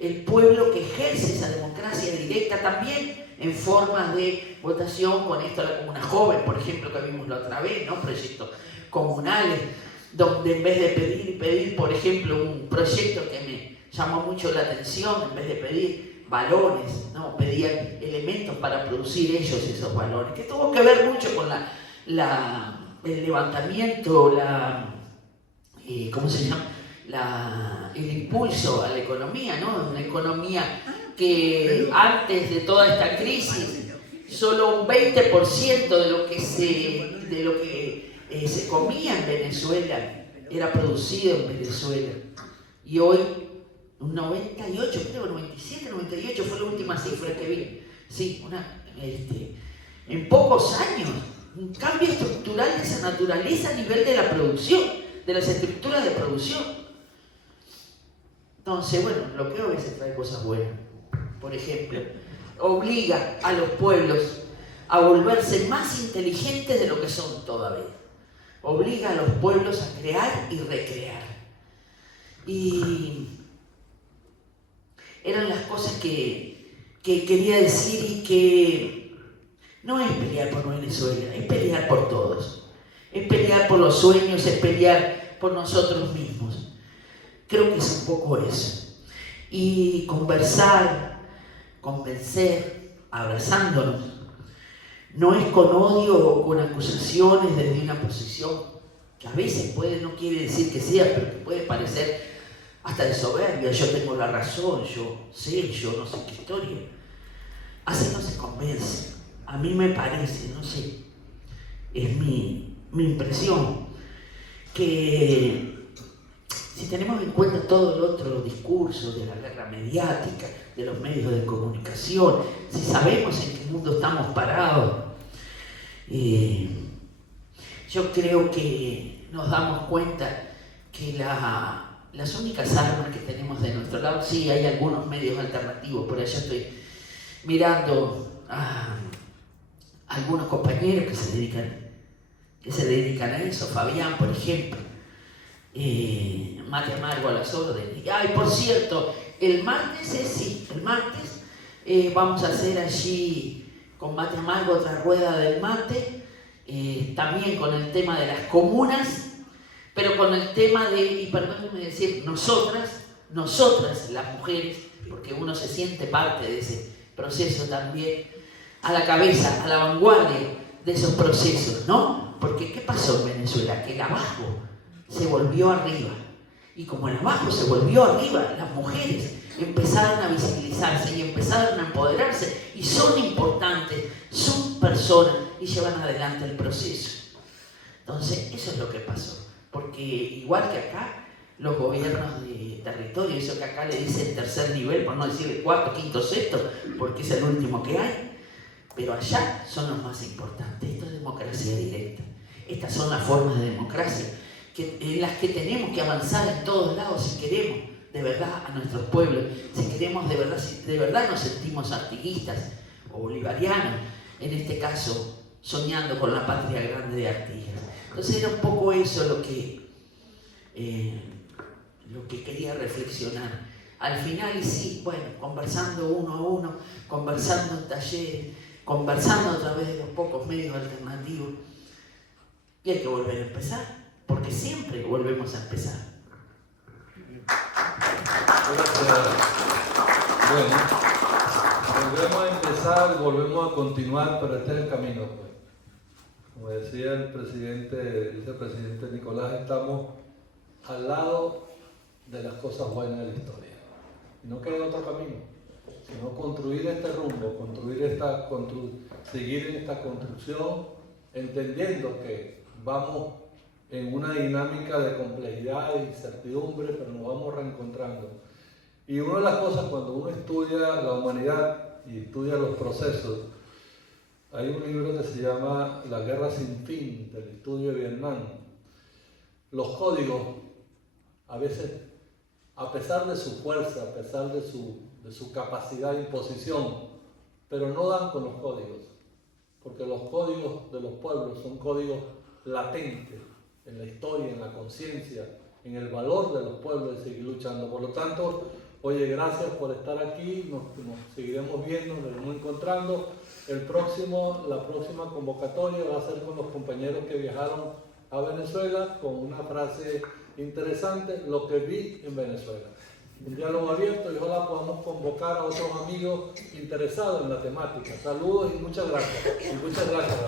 el pueblo que ejerce esa democracia directa también en formas de votación con esto de la comuna joven, por ejemplo, que vimos la otra vez, ¿no? Proyectos comunales, donde en vez de pedir, por ejemplo, un proyecto que me llamó mucho la atención, en vez de pedir balones, ¿no? Pedían elementos para producir ellos esos balones, que tuvo que ver mucho con el levantamiento, ¿cómo se llama? El impulso a la economía, ¿no? Una economía que antes de toda esta crisis solo un 20% de lo que se comía en Venezuela era producido en Venezuela, y hoy un 98, creo 97, 98 fue la última cifra que vi. Sí, en pocos años, un cambio estructural de esa naturaleza a nivel de la producción, de las estructuras de producción. Entonces, bueno, el bloqueo a veces trae cosas buenas. Por ejemplo, obliga a los pueblos a volverse más inteligentes de lo que son todavía. Obliga a los pueblos a crear y recrear. Y eran las cosas que quería decir, y que no es pelear por Venezuela, es pelear por todos. Es pelear por los sueños, es pelear por nosotros mismos. Creo que es un poco eso. Y conversar, convencer, abrazándonos, no es con odio o con acusaciones desde una posición que a veces no quiere decir que sea, pero que puede parecer hasta de soberbia. Yo tengo la razón, yo no sé qué historia. Así no se convence. A mí me parece, no sé, es mi impresión, que si tenemos en cuenta todo el otro discurso de la guerra mediática, de los medios de comunicación, si sabemos en qué mundo estamos parados, yo creo que nos damos cuenta que las únicas armas que tenemos de nuestro lado, sí hay algunos medios alternativos, por allá estoy mirando a algunos compañeros que se dedican a eso, Fabián, por ejemplo, Mate Amargo a las órdenes. Ay, por cierto, el martes vamos a hacer allí con Mate Amargo otra rueda del mate, también con el tema de las comunas, pero con el tema y permítanme decir, nosotras, las mujeres, porque uno se siente parte de ese proceso también, a la cabeza, a la vanguardia de esos procesos, ¿no? Porque ¿qué pasó en Venezuela? Que el abajo se volvió arriba. Y como el abajo se volvió arriba, las mujeres empezaron a visibilizarse y empezaron a empoderarse, y son importantes, son personas y llevan adelante el proceso. Entonces, eso es lo que pasó. Porque igual que acá, los gobiernos de territorio, eso que acá le dicen tercer nivel, por no decirle cuarto, quinto, sexto, porque es el último que hay, pero allá son los más importantes. Esto es democracia directa. Estas son las formas de democracia en las que tenemos que avanzar en todos lados si queremos de verdad a nuestros pueblos, si queremos de verdad, si de verdad nos sentimos artiguistas o bolivarianos, en este caso soñando con la patria grande de Artigas. Entonces era un poco eso lo que quería reflexionar. Al final, y sí, bueno, conversando uno a uno, conversando en talleres, conversando a través de los pocos medios alternativos, y hay que volver a empezar, porque siempre volvemos a empezar. Bueno, volvemos a empezar, volvemos a continuar, pero este es el camino, pues. Como decía el vicepresidente Nicolás, estamos al lado de las cosas buenas de la historia. Y no queda otro camino, sino construir este rumbo, seguir en esta construcción, entendiendo que vamos en una dinámica de complejidad e incertidumbre, pero nos vamos reencontrando. Y una de las cosas, cuando uno estudia la humanidad y estudia los procesos, hay un libro que se llama La Guerra Sin Fin, del estudio de Vietnam. Los códigos, a veces, a pesar de su fuerza, a pesar de su capacidad de imposición, pero no dan con los códigos, porque los códigos de los pueblos son códigos latentes en la historia, en la conciencia, en el valor de los pueblos de seguir luchando. Por lo tanto, oye, gracias por estar aquí, nos seguiremos viendo, nos iremos encontrando. La próxima convocatoria va a ser con los compañeros que viajaron a Venezuela con una frase interesante, lo que vi en Venezuela. Un diálogo abierto y ojalá podamos convocar a otros amigos interesados en la temática. Saludos y muchas gracias. Y muchas gracias.